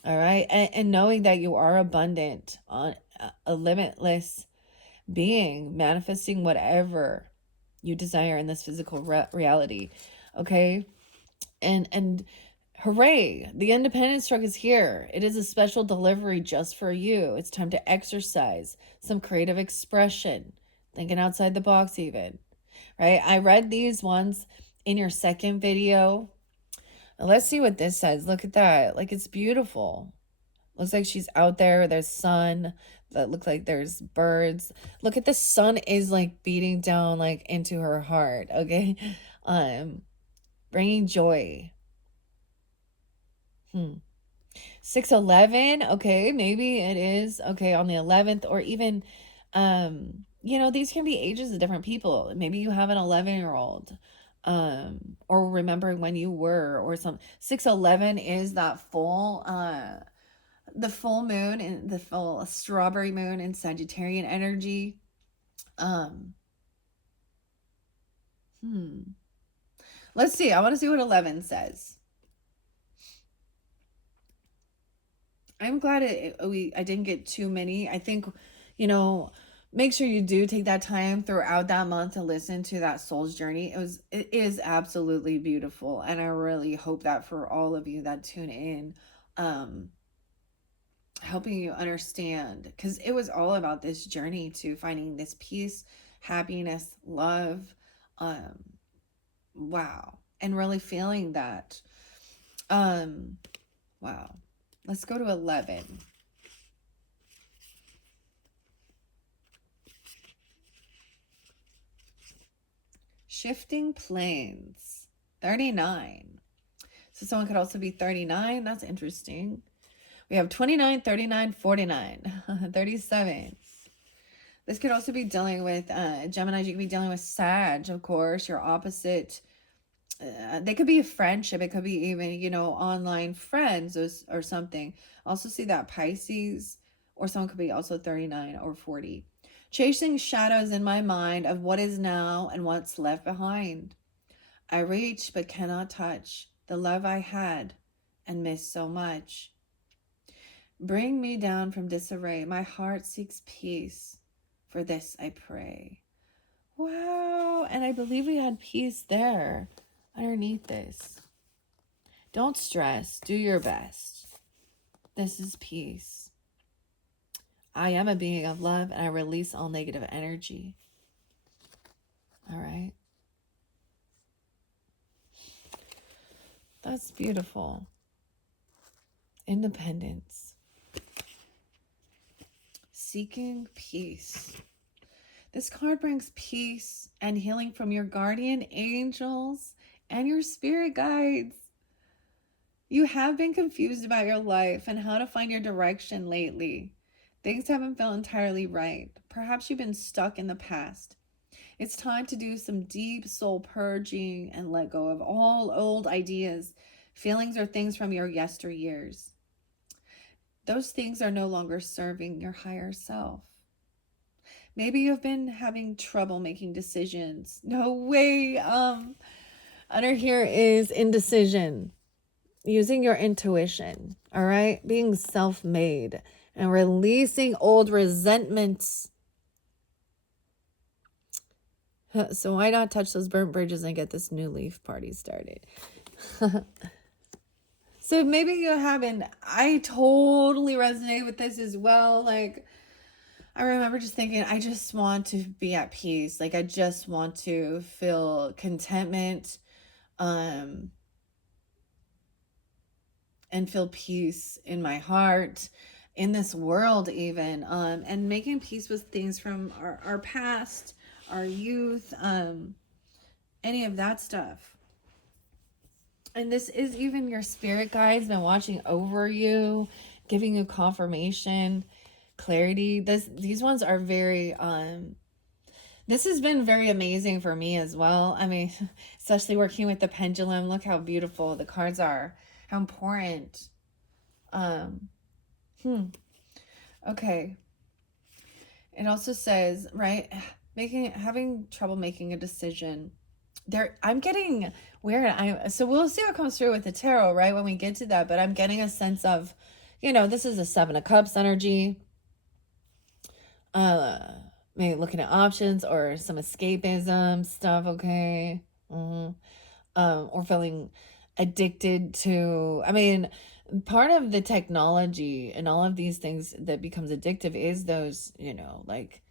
All right? And knowing that you are abundant, on a limitless being, manifesting whatever you desire in this physical reality. Okay? And hooray, the independence truck is here. It is a special delivery just for you. It's time to exercise some creative expression, thinking outside the box even, right? I read these ones in your second video. Let's see what this says. Look at that. Like, it's beautiful. Looks like she's out there. There's sun. That looks like there's birds. Look at the sun is like beating down like into her heart. Okay. Bringing joy. 611. Okay, maybe it is okay on the 11th, or even these can be ages of different people. Maybe you have an 11-year-old, or remembering when you were, or some. 611 is that full the full moon and the full strawberry moon in Sagittarian energy. Let's see. I want to see what 11 says. I'm glad I didn't get too many. I think, make sure you do take that time throughout that month to listen to that soul's journey. It is absolutely beautiful. And I really hope that for all of you that tune in, helping you understand, because it was all about this journey to finding this peace, happiness, love. Wow. And really feeling that. Wow. Let's go to 11. Shifting planes. 39. So someone could also be 39. That's interesting. We have 29, 39, 49, 37. This could also be dealing with Gemini. You could be dealing with Sag, of course, your opposite. They could be a friendship. It could be even, online friends or something. Also see that Pisces, or someone could be also 39 or 40. chasing shadows in my mind of what is now and what's left behind. I reach but cannot touch the love I had and missed so much. Bring me down from disarray. My heart seeks peace. For this I pray. Wow. And I believe we had peace there underneath this. Don't stress. Do your best. This is peace. I am a being of love and I release all negative energy. All right. That's beautiful. Independence. Seeking peace. This card brings peace and healing from your guardian angels and your spirit guides. You have been confused about your life and how to find your direction lately. Things haven't felt entirely right. Perhaps you've been stuck in the past. It's time to do some deep soul purging and let go of all old ideas, feelings, or things from your yesteryears. Those things are no longer serving your higher self. Maybe you've been having trouble making decisions. No way. Under here is indecision. Using your intuition, all right? Being self-made and releasing old resentments. So why not touch those burnt bridges and get this new leaf party started? So maybe you haven't. I totally resonate with this as well. Like, I remember just thinking, I just want to be at peace. Like, I just want to feel contentment, and feel peace in my heart, in this world even, and making peace with things from our past, our youth, any of that stuff. And this is even your spirit guides been watching over you, giving you confirmation, clarity. These ones are very, this has been very amazing for me as well. I mean, especially working with the pendulum. Look how beautiful the cards are. How important. Okay. It also says, right, having trouble making a decision. I'm getting weird. So we'll see what comes through with the tarot, right, when we get to that. But I'm getting a sense of, this is a 7 of Cups energy. Maybe looking at options or some escapism stuff, okay? Or feeling addicted to, part of the technology and all of these things that becomes addictive is those, like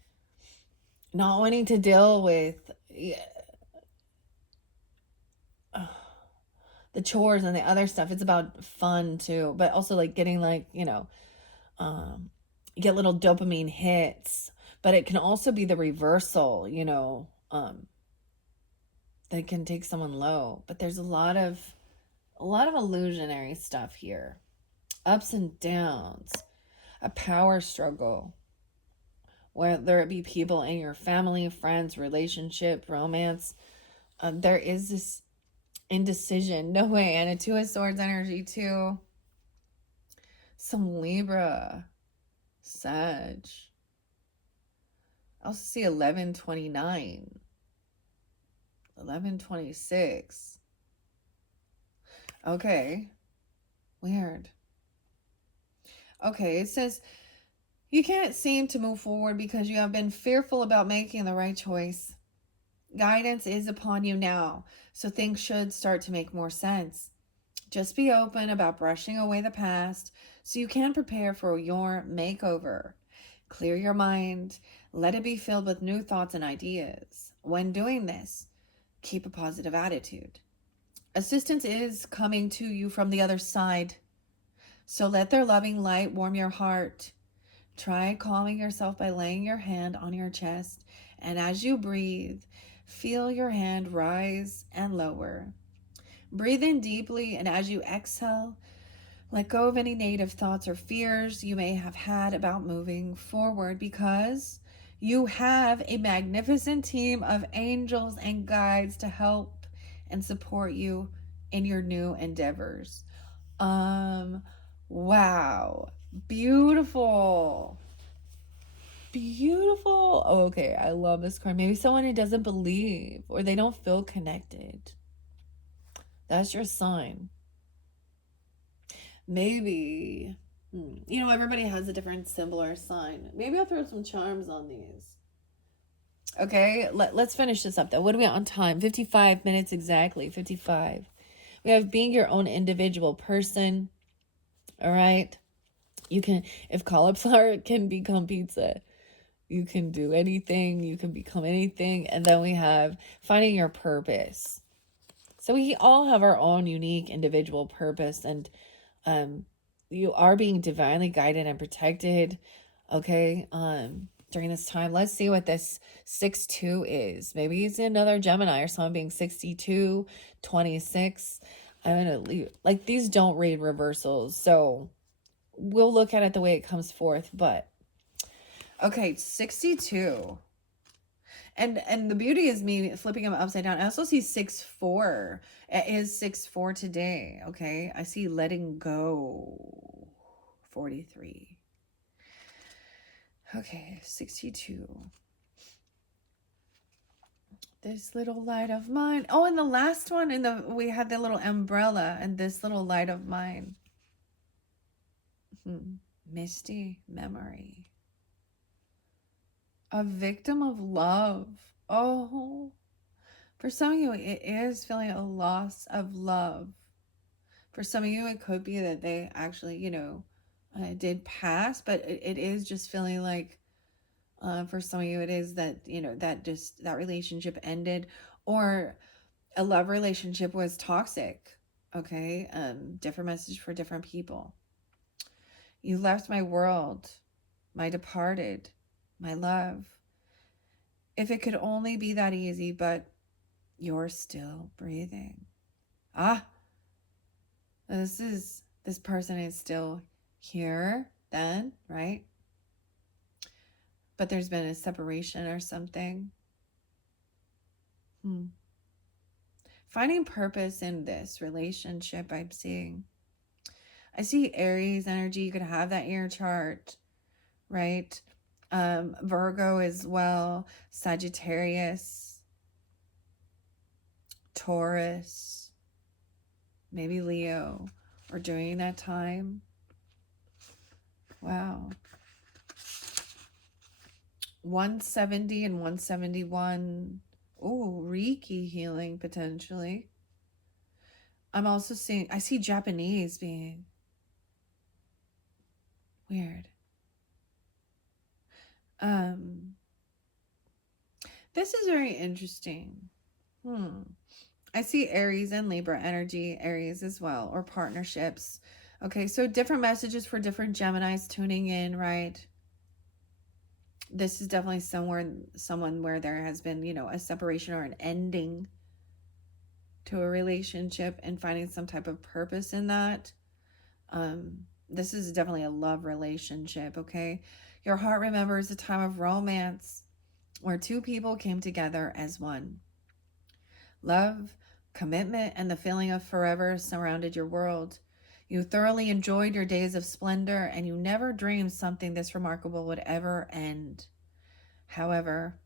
not wanting to deal with the chores and the other stuff. It's about fun too, but also like getting like, get little dopamine hits, but it can also be the reversal, that can take someone low. But there's a lot of illusionary stuff here. Ups and downs, a power struggle, whether it be people in your family, friends, relationship, romance. There is this indecision. No way. And a 2 of Swords energy too. Some Libra, Sag. I also see 1129, 1126. Okay. Weird. Okay, it says you can't seem to move forward because you have been fearful about making the right choice. Guidance is upon you now, so things should start to make more sense. Just be open about brushing away the past so you can prepare for your makeover. Clear your mind. Let it be filled with new thoughts and ideas. When doing this, keep a positive attitude. Assistance is coming to you from the other side. So let their loving light warm your heart. Try calming yourself by laying your hand on your chest. And as you breathe, feel your hand rise and lower. Breathe in deeply, and as you exhale, let go of any negative thoughts or fears you may have had about moving forward, because you have a magnificent team of angels and guides to help and support you in your new endeavors. Wow. Beautiful. Beautiful. Oh, okay, I love this card. Maybe someone who doesn't believe or they don't feel connected. That's your sign. Maybe, you know, everybody has a different symbol or sign. Maybe I'll throw some charms on these. Okay, let's finish this up though. What are we on time? 55 minutes exactly. 55. We have being your own individual person. All right. You can, if cauliflower can become pizza, you can do anything. You can become anything. And then we have finding your purpose. So we all have our own unique individual purpose, and you are being divinely guided and protected. Okay. During this time, let's see what this 6-2 is. Maybe it's another Gemini or someone being 62, 26. I'm gonna leave, like, these don't read reversals, so we'll look at it the way it comes forth. But okay, 62. And the beauty is me flipping them upside down. I also see 6-4. It is 6-4 today. Okay. I see letting go. 43. Okay, 62. This little light of mine. Oh, and the last one we had the little umbrella and this little light of mine. Misty memory. A victim of love. Oh, for some of you, it is feeling a loss of love. For some of you, it could be that they actually, did pass, but it is just feeling like, for some of you, it is that, that relationship ended, or a love relationship was toxic. Okay. Different message for different people. You left my world, my departed, my love. If it could only be that easy, but you're still breathing. This person is still here then, right? But there's been a separation or something. Finding purpose in this relationship, I'm seeing. I see Aries energy. You could have that in your chart, right? Virgo as well, Sagittarius, Taurus, maybe Leo, or during that time. Wow. 170 and 171. Oh, Reiki healing potentially. I'm also seeing, I see Japanese being weird. This is very interesting. I see Aries and Libra energy, Aries as well, or partnerships. Okay, so different messages for different Geminis tuning in, right? This is definitely someone where there has been, a separation or an ending to a relationship and finding some type of purpose in that. This is definitely a love relationship, okay? Your heart remembers a time of romance where two people came together as one. Love, commitment, and the feeling of forever surrounded your world. You thoroughly enjoyed your days of splendor, and you never dreamed something this remarkable would ever end. However,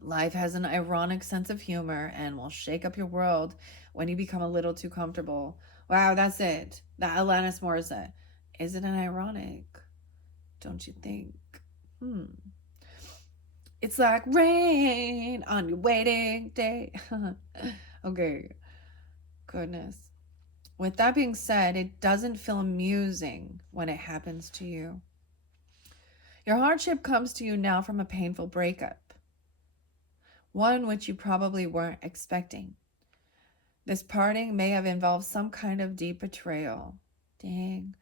life has an ironic sense of humor and will shake up your world when you become a little too comfortable. Wow, that's it. That Alanis Morissette. Isn't it ironic? Don't you think? It's like rain on your wedding day. Okay. Goodness. With that being said, it doesn't feel amusing when it happens to you. Your hardship comes to you now from a painful breakup, one which you probably weren't expecting. This parting may have involved some kind of deep betrayal. Dang.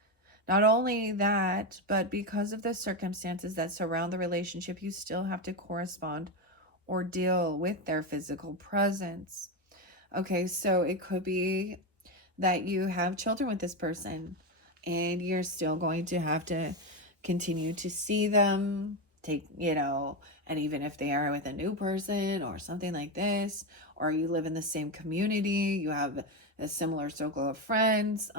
Not only that, but because of the circumstances that surround the relationship, you still have to correspond or deal with their physical presence. Okay, so it could be that you have children with this person and you're still going to have to continue to see them, and even if they are with a new person or something like this, or you live in the same community, you have a similar circle of friends.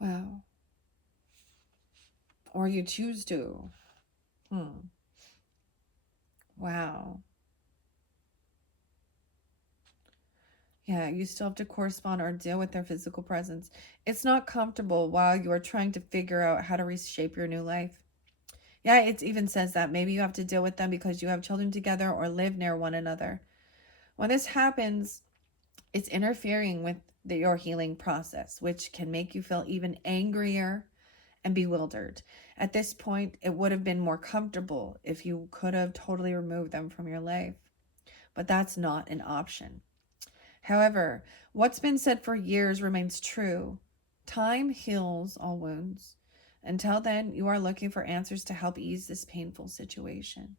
Wow. or you choose to. Wow. Yeah, you still have to correspond or deal with their physical presence. It's not comfortable while you are trying to figure out how to reshape your new life. Yeah, it even says that maybe you have to deal with them because you have children together or live near one another. When this happens, it's interfering with your healing process, which can make you feel even angrier and bewildered. At this point, it would have been more comfortable if you could have totally removed them from your life, but that's not an option. However, what's been said for years remains true. Time heals all wounds. Until then, you are looking for answers to help ease this painful situation.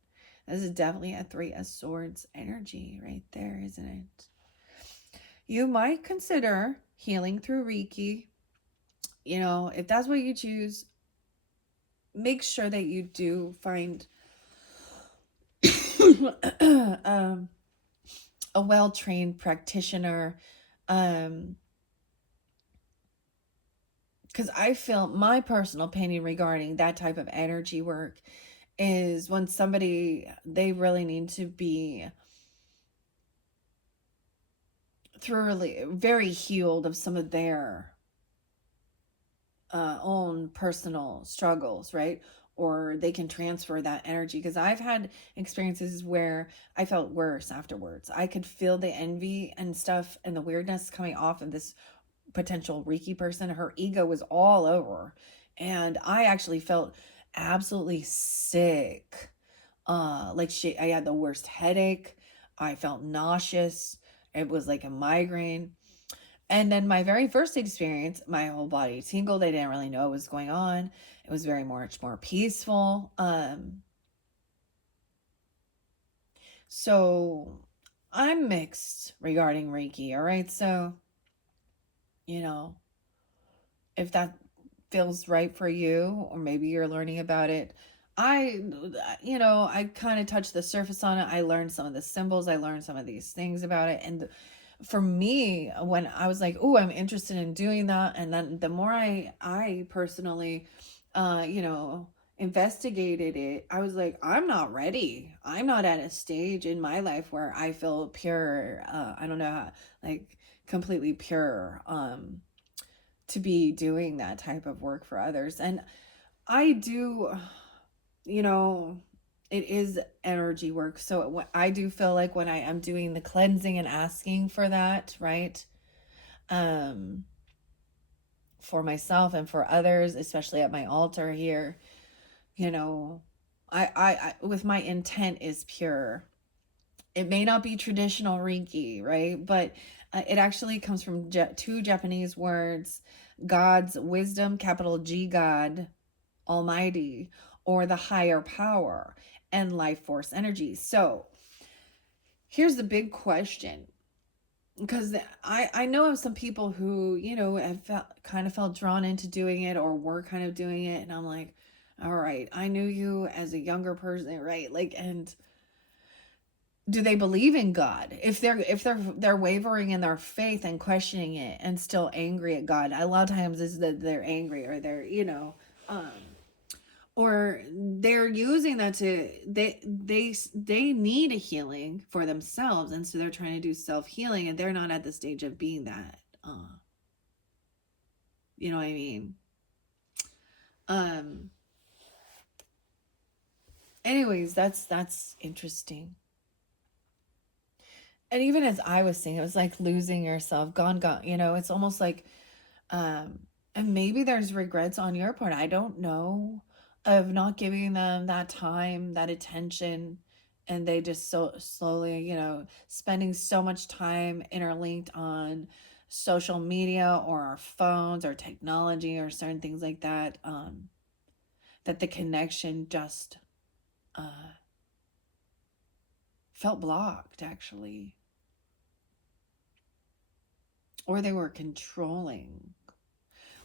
This is definitely a Three of Swords energy right there, isn't it? You might consider healing through Reiki. You know, if that's what you choose, make sure that you do find a well-trained practitioner. Because I feel my personal opinion regarding that type of energy work is when somebody, they really need to be thoroughly, very healed of some of their own personal struggles, right? Or they can transfer that energy. Because I've had experiences where I felt worse afterwards. I could feel the envy and stuff and the weirdness coming off of this potential Reiki person. Her ego was all over. And I actually felt absolutely sick. I had the worst headache. I felt nauseous. It was like a migraine. And then my very first experience, my whole body tingled. I didn't really know what was going on. It was very much more peaceful. So I'm mixed regarding Reiki. All right. So, you know, if that feels right for you, or maybe you're learning about it, I kind of touched the surface on it. I learned some of the symbols. I learned some of these things about it. And for me, when I was like, oh, I'm interested in doing that. And then the more I personally, investigated it, I was like, I'm not ready. I'm not at a stage in my life where I feel pure. I don't know how, like completely pure, to be doing that type of work for others. And I do, you know, it is energy work. So I do feel like when I am doing the cleansing and asking for that, right? Um, for myself and for others, especially at my altar here, you know, I with my intent is pure. It may not be traditional Reiki, right? But it actually comes from two Japanese words: God's wisdom, capital G, God Almighty, or the higher power, and life force energy. So here's the big question, because I know of some people who, have kind of felt drawn into doing it or were kind of doing it, and I'm like, all right, I knew you as a younger person, right? Like, and do they believe in God? If they're wavering in their faith and questioning it and still angry at God, a lot of times is that they're angry, or they're, um or they're using that to, they need a healing for themselves, and so they're trying to do self-healing, and they're not at the stage of being that, you know what I mean? um Anyways, that's interesting. And even as I was saying, it was like losing yourself, gone, it's almost like, um and maybe there's regrets on your part, I don't know, of not giving them that time, that attention, and they just so slowly, spending so much time interlinked on social media or our phones or technology or certain things like that, that the connection just uh felt blocked, actually, or they were controlling.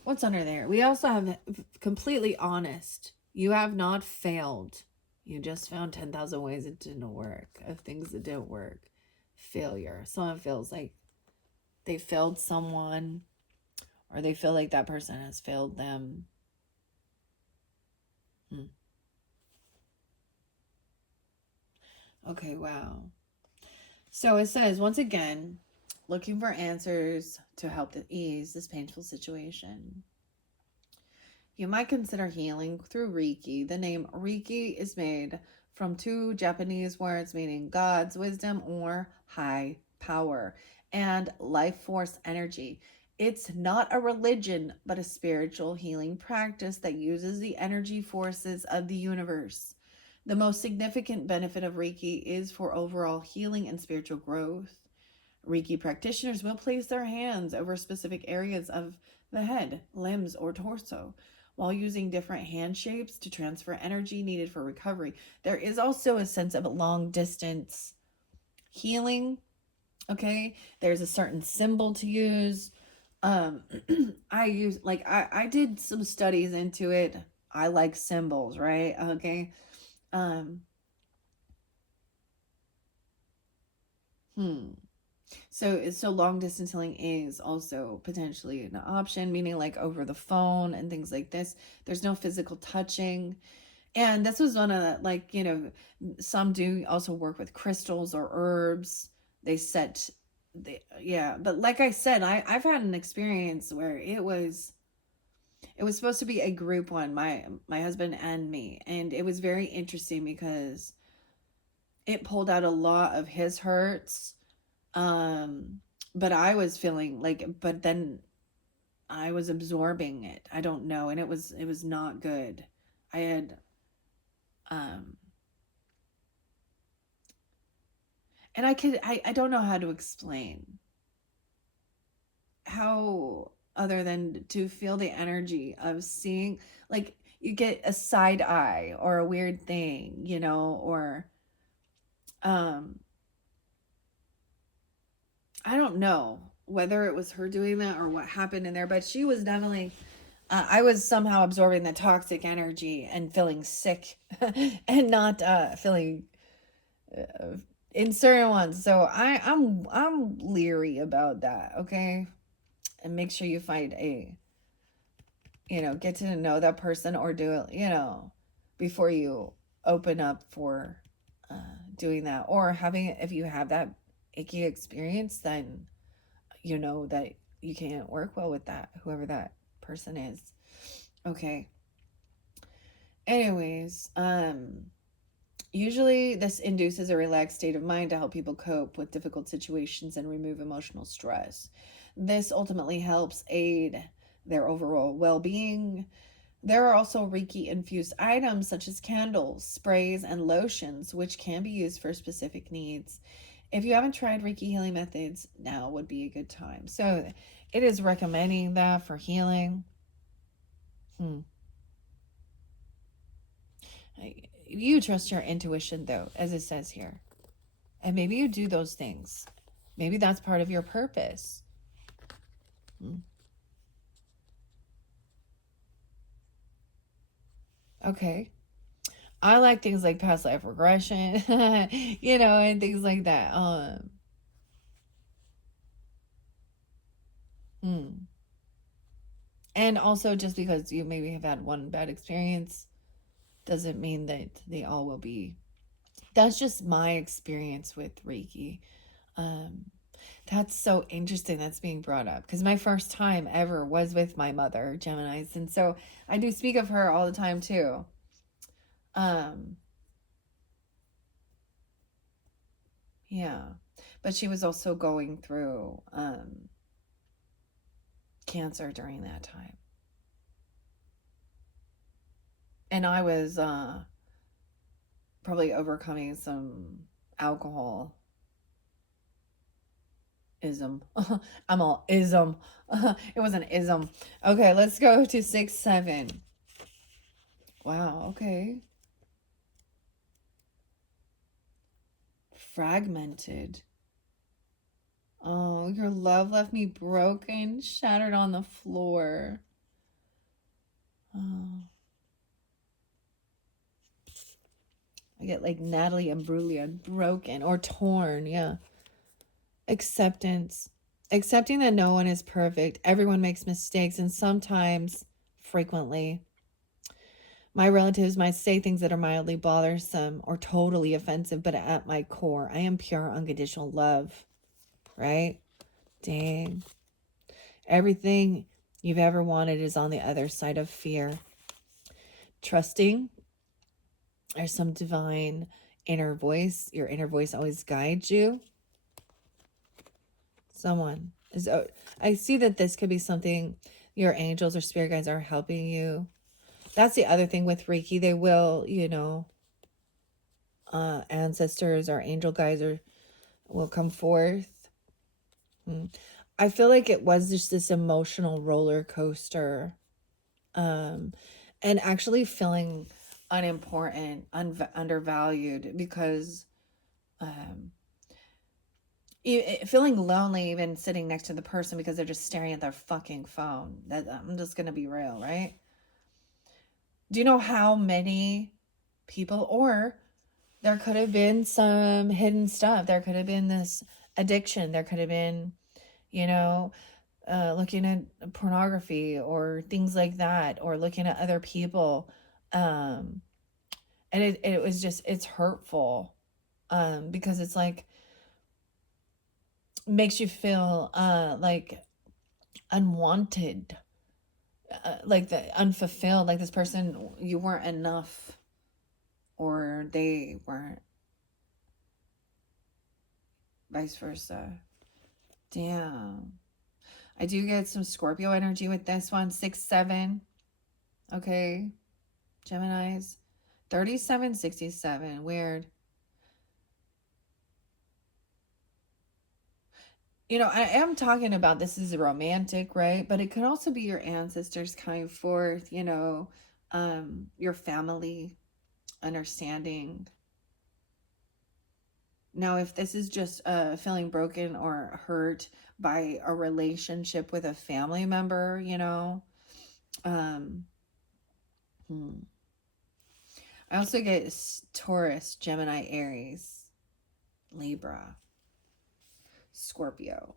What's under there? We also have completely honest. You have not failed. You just found 10,000 ways it didn't work, of things that didn't work. Failure. Someone feels like they failed someone, or they feel like that person has failed them. Okay, wow. So it says, once again, looking for answers to help to ease this painful situation. You might consider healing through Reiki. The name Reiki is made from two Japanese words meaning God's wisdom or high power and life force energy. It's not a religion, but a spiritual healing practice that uses the energy forces of the universe. The most significant benefit of Reiki is for overall healing and spiritual growth. Reiki practitioners will place their hands over specific areas of the head, limbs, or torso while using different hand shapes to transfer energy needed for recovery. There is also a sense of long distance healing. Okay, there's a certain symbol to use. um I did some studies into it. I like symbols, right? Okay. um hmm so long distance healing is also potentially an option, meaning like over the phone and things like this. There's no physical touching. And this was one of the, like, some do also work with crystals or herbs. They set yeah, but like I said, I've had an experience where it was supposed to be a group one, my husband and me, and it was very interesting because it pulled out a lot of his hurts. um but I was feeling like, but then I was absorbing it. I don't know, and it was not good. I had um and I don't know how to explain how, other than to feel the energy of seeing, like, you get a side eye or a weird thing, or um I don't know whether it was her doing that or what happened in there, but she was definitely, I was somehow absorbing the toxic energy and feeling sick and not feeling uh, in certain ones. So I'm leery about that. Okay, and make sure you find get to know that person, or do it, before you open up for uh, doing that, or having, if you have that icky experience, then you know that you can't work well with that, whoever that person is. Okay. Anyways, usually this induces a relaxed state of mind to help people cope with difficult situations and remove emotional stress. This ultimately helps aid their overall well-being. There are also Reiki infused items such as candles, sprays, and lotions, which can be used for specific needs. If you haven't tried Reiki healing methods, now would be a good time. So it is recommending that for healing. Hmm. You trust your intuition, though, as it says here. And maybe you do those things. Maybe that's part of your purpose. Hmm. Okay. I like things like past life regression, and things like that. Hmm. And also, just because you maybe have had one bad experience doesn't mean that they all will be. That's just my experience with Reiki. Um, that's so interesting that's being brought up, because my first time ever was with my mother, Gemini's. And so I do speak of her all the time too. Um, yeah. But she was also going through cancer during that time. And I was probably overcoming some alcohol ism. I'm all ism. It was an ism. Okay, let's go to 6-7. Wow, okay. Fragmented. Oh, your love left me broken, shattered on the floor. Oh. I get like Natalie Imbruglia, broken or torn. Yeah. Acceptance. Accepting that no one is perfect. Everyone makes mistakes, and sometimes, frequently, My relatives might say things that are mildly bothersome or totally offensive, but at my core, I am pure unconditional love, right? Dang. Everything you've ever wanted is on the other side of fear. Trusting there's some divine inner voice. Your inner voice always guides you. Someone is, I see that this could be something your angels or spirit guides are helping you. That's the other thing with Reiki. They will, you know, ancestors or angel guides will come forth. I feel like it was just this emotional roller coaster. And actually feeling unimportant, undervalued, because feeling lonely even sitting next to the person because they're just staring at their fucking phone. That, I'm just gonna be real, right? Do you know how many people, or there could have been some hidden stuff, there could have been this addiction, there could have been, you know, looking at pornography or things like that, or looking at other people, and it was just, it's hurtful, because it's like, makes you feel like unwanted, like the unfulfilled, like this person, you weren't enough, or they weren't, vice versa. Damn. I do get some Scorpio energy with this one. 6-7. Okay. Geminis. 37-67. Weird. You know, I am talking about this is romantic, right? But it could also be your ancestors coming forth, you know, your family understanding. Now, if this is just feeling broken or hurt by a relationship with a family member, you know, I also get Taurus, Gemini, Aries, Libra, Scorpio.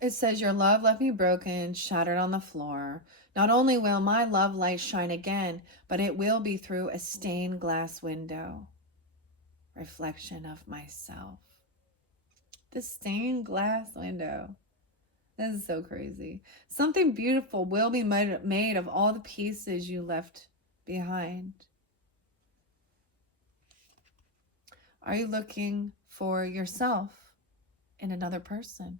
It says, your love left me broken, shattered on the floor. Not only will my love light shine again, but it will be through a stained glass window. Reflection of myself. The stained glass window. This is so crazy. Something beautiful will be made of all the pieces you left behind. Are you looking for yourself in another person?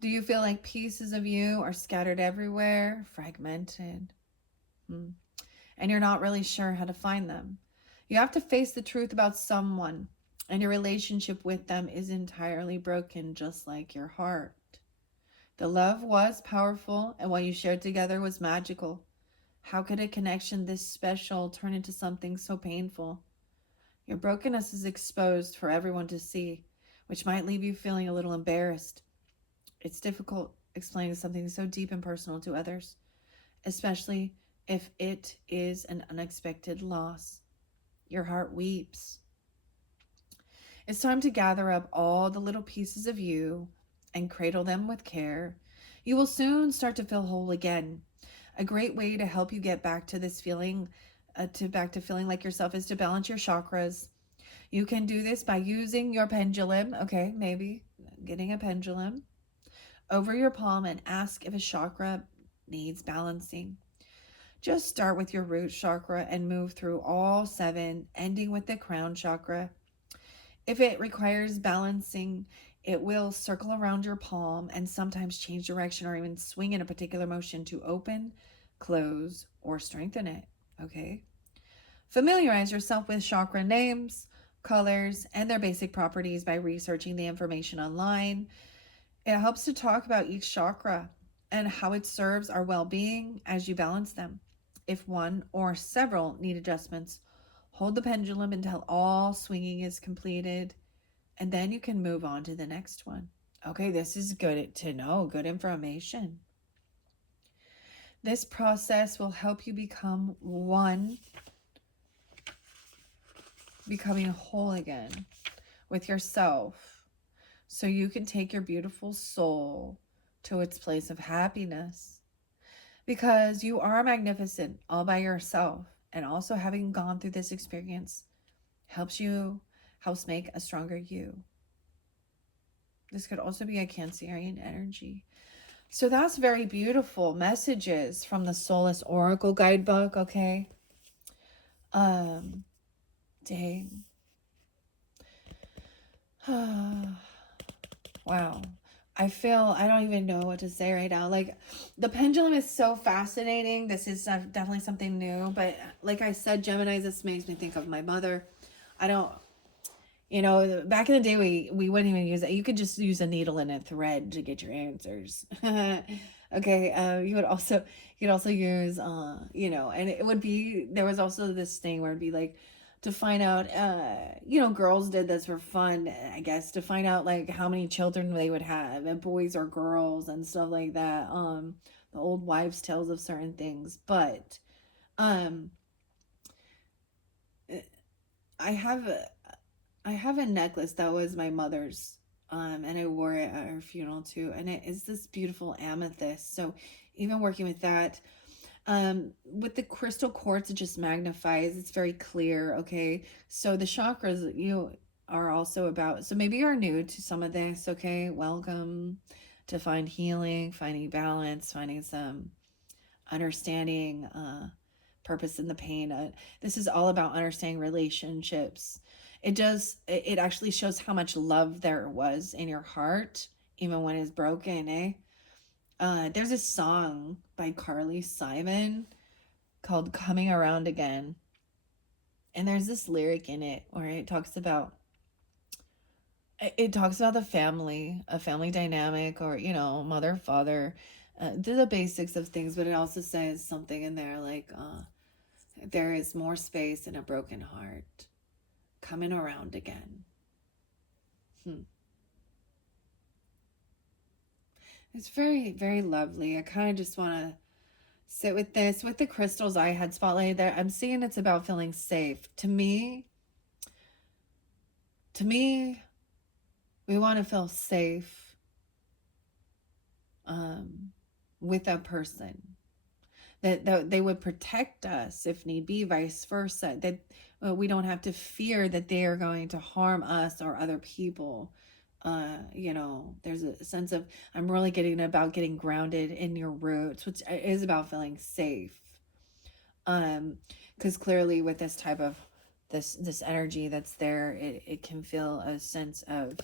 Do you feel like pieces of you are scattered everywhere, fragmented? And you're not really sure how to find them. You have to face the truth about someone, and your relationship with them is entirely broken, just like your heart. The love was powerful, and what you shared together was magical. How could a connection this special turn into something so painful? Your brokenness is exposed for everyone to see, which might leave you feeling a little embarrassed. It's difficult explaining something so deep and personal to others, especially if it is an unexpected loss. Your heart weeps. It's time to gather up all the little pieces of you and cradle them with care. You will soon start to feel whole again. A great way to help you get back to this feeling, back to feeling like yourself, is to balance your chakras. You can do this by using your pendulum. Okay, maybe getting a pendulum over your palm and ask if a chakra needs balancing. Just start with your root chakra and move through all 7, ending with the crown chakra. If it requires balancing, it will circle around your palm and sometimes change direction or even swing in a particular motion to open, close, or strengthen it. Okay? Familiarize yourself with chakra names, colors, and their basic properties by researching the information online. It helps to talk about each chakra and how it serves our well-being as you balance them. If one or several need adjustments, hold the pendulum until all swinging is completed, and then you can move on to the next one. Okay, this is good to know, good information. This process will help you become one, becoming whole again with yourself, so you can take your beautiful soul to its place of happiness. because you are magnificent all by yourself. And also having gone through this experience helps make a stronger you. This could also be a Cancerian energy. So that's very beautiful messages from the Solace Oracle Guidebook, okay? Dang. Wow. I don't even know what to say right now. Like, the pendulum is so fascinating. This is definitely something new. But like I said, Gemini, this makes me think of my mother. I don't, back in the day, we wouldn't even use it. You could just use a needle and a thread to get your answers. Okay. You could also use, and it would be, there was also this thing where it'd be like, to find out, girls did this for fun, I guess, to find out like how many children they would have, and boys or girls and stuff like that. The old wives' tales of certain things. But um, I have I have a necklace that was my mother's, and I wore it at her funeral too, and it is this beautiful amethyst. So even working with that, with the crystal quartz, it just magnifies. It's very clear. Okay, so the chakras you are also about. So maybe you're new to some of this. Okay, welcome to find healing, finding balance, finding some understanding, purpose in the pain. This is all about understanding relationships. It actually shows how much love there was in your heart, even when it's broken, eh? There's a song by Carly Simon called Coming Around Again. And there's this lyric in it where it talks about the family, a family dynamic, or mother, father, the basics of things. But it also says something in there like, there is more space in a broken heart, coming around again. It's very, very lovely. I kind of just want to sit with this. With the crystals I had spotlighted there, I'm seeing it's about feeling safe. To me, we want to feel safe, with a person. That they would protect us if need be, vice versa. That we don't have to fear that they are going to harm us or other people. There's a sense of, I'm really getting grounded in your roots, which is about feeling safe. Because clearly with this type of this energy that's there, it can feel a sense of,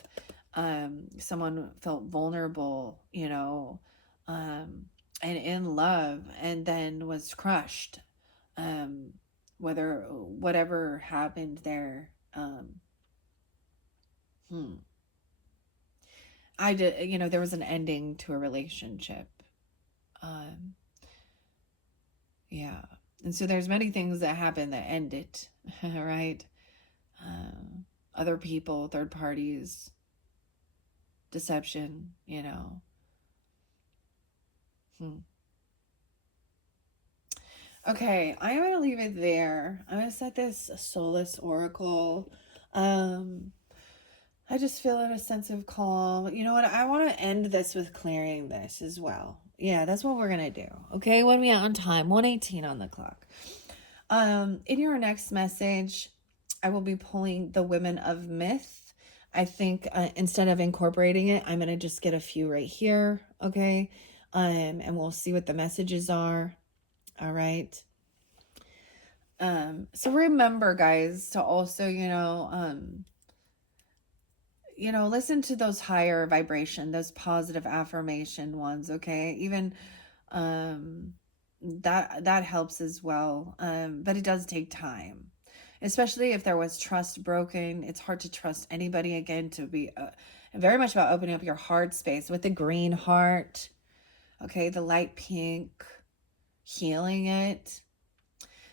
someone felt vulnerable, and in love, and then was crushed, whatever happened there. Hmm. I did, there was an ending to a relationship. um yeah, and so there's many things that happen that end it. Right. Other people, third parties, deception. Hmm. Okay, I'm gonna leave it there. I'm gonna set this Solace Oracle. Um, I just feel in a sense of calm. You know what? I want to end this with clearing this as well. Yeah, that's what we're gonna do. Okay, when we on time, 1:18 on the clock. In your next message, I will be pulling the Women of Myth. I think, instead of incorporating it, I'm gonna just get a few right here. Okay, and we'll see what the messages are. All right. So remember, guys, to also, listen to those higher vibration, those positive affirmation ones, okay? Even, that helps as well. But it does take time, especially if there was trust broken. It's hard to trust anybody again. To be, very much about opening up your heart space with the green heart, okay? The light pink, healing it.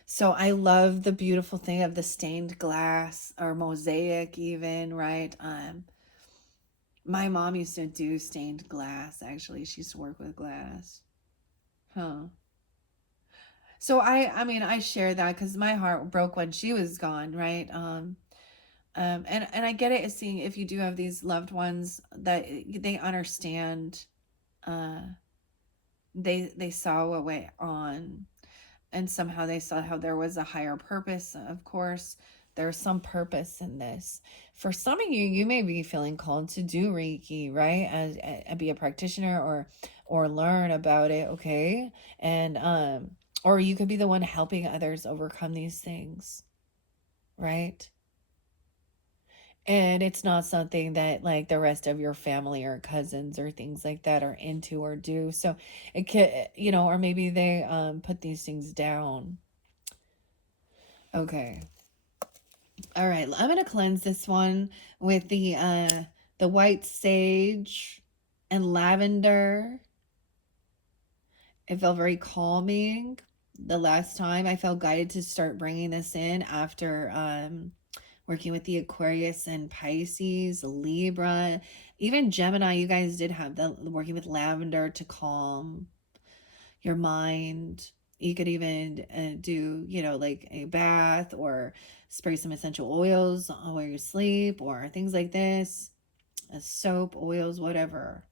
So I love the beautiful thing of the stained glass or mosaic even, right? My mom used to do stained glass, actually. She used to work with glass. Huh. So I mean, I share that because my heart broke when she was gone, right? And I get it as seeing, if you do have these loved ones, that they understand, uh they saw what went on, and somehow they saw how there was a higher purpose. Of course, there's some purpose in this. For some of you, you may be feeling called to do Reiki, right? As be a practitioner, or learn about it, okay? And or you could be the one helping others overcome these things, right? And it's not something that like the rest of your family or cousins or things like that are into or do. So it could, or maybe they put these things down. Okay. All right. I'm going to cleanse this one with the white sage and lavender. It felt very calming. The last time I felt guided to start bringing this in after working with the Aquarius and Pisces, Libra, even Gemini. You guys did have the working with lavender to calm your mind. You could even do, like a bath or spray some essential oils while you sleep or things like this, soap, oils, whatever.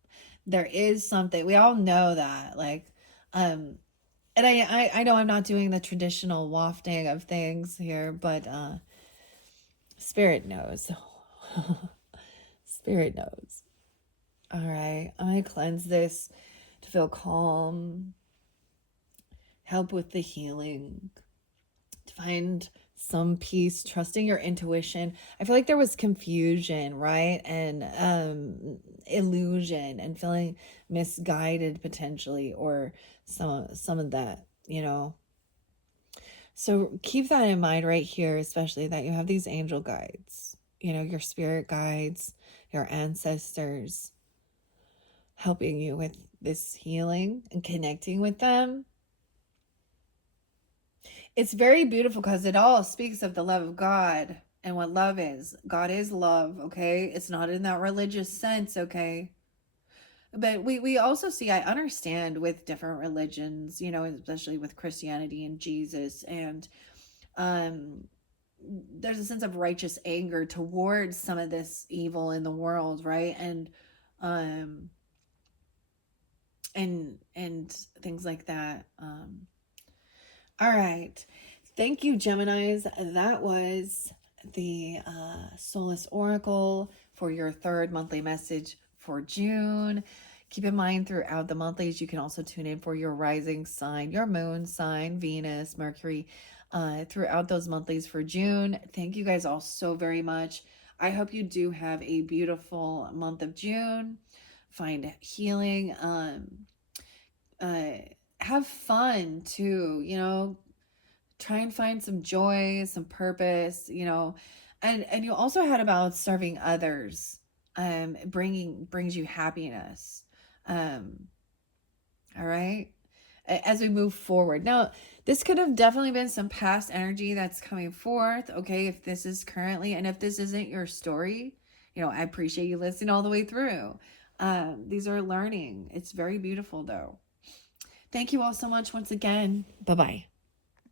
There is something, we all know that, like, and I know I'm not doing the traditional wafting of things here, but Spirit knows. Spirit knows. All right, I'm going to cleanse this to feel calm, help with the healing, to find some peace, trusting your intuition. I feel like there was confusion, right? And illusion, and feeling misguided potentially, or some of that, So keep that in mind right here, especially that you have these angel guides, your spirit guides, your ancestors helping you with this healing and connecting with them. It's very beautiful because it all speaks of the love of God and what love is. God is love, okay? It's not in that religious sense, okay? But we also see, I understand with different religions, especially with Christianity and Jesus, and there's a sense of righteous anger towards some of this evil in the world, right? And things like that. All right. Thank you, Geminis. That was the Solace Oracle for your third monthly message for June. Keep in mind, throughout the monthlies, you can also tune in for your rising sign, your moon sign, Venus, Mercury, throughout those monthlies for June. Thank you guys all so very much. I hope you do have a beautiful month of June. Find healing. Have fun too, try and find some joy, some purpose, and you also had about serving others, brings you happiness. All right, as we move forward. Now, this could have definitely been some past energy that's coming forth, okay, if this is currently, and if this isn't your story, I appreciate you listening all the way through. These are learning. It's very beautiful though. Thank you all so much once again. Bye-bye.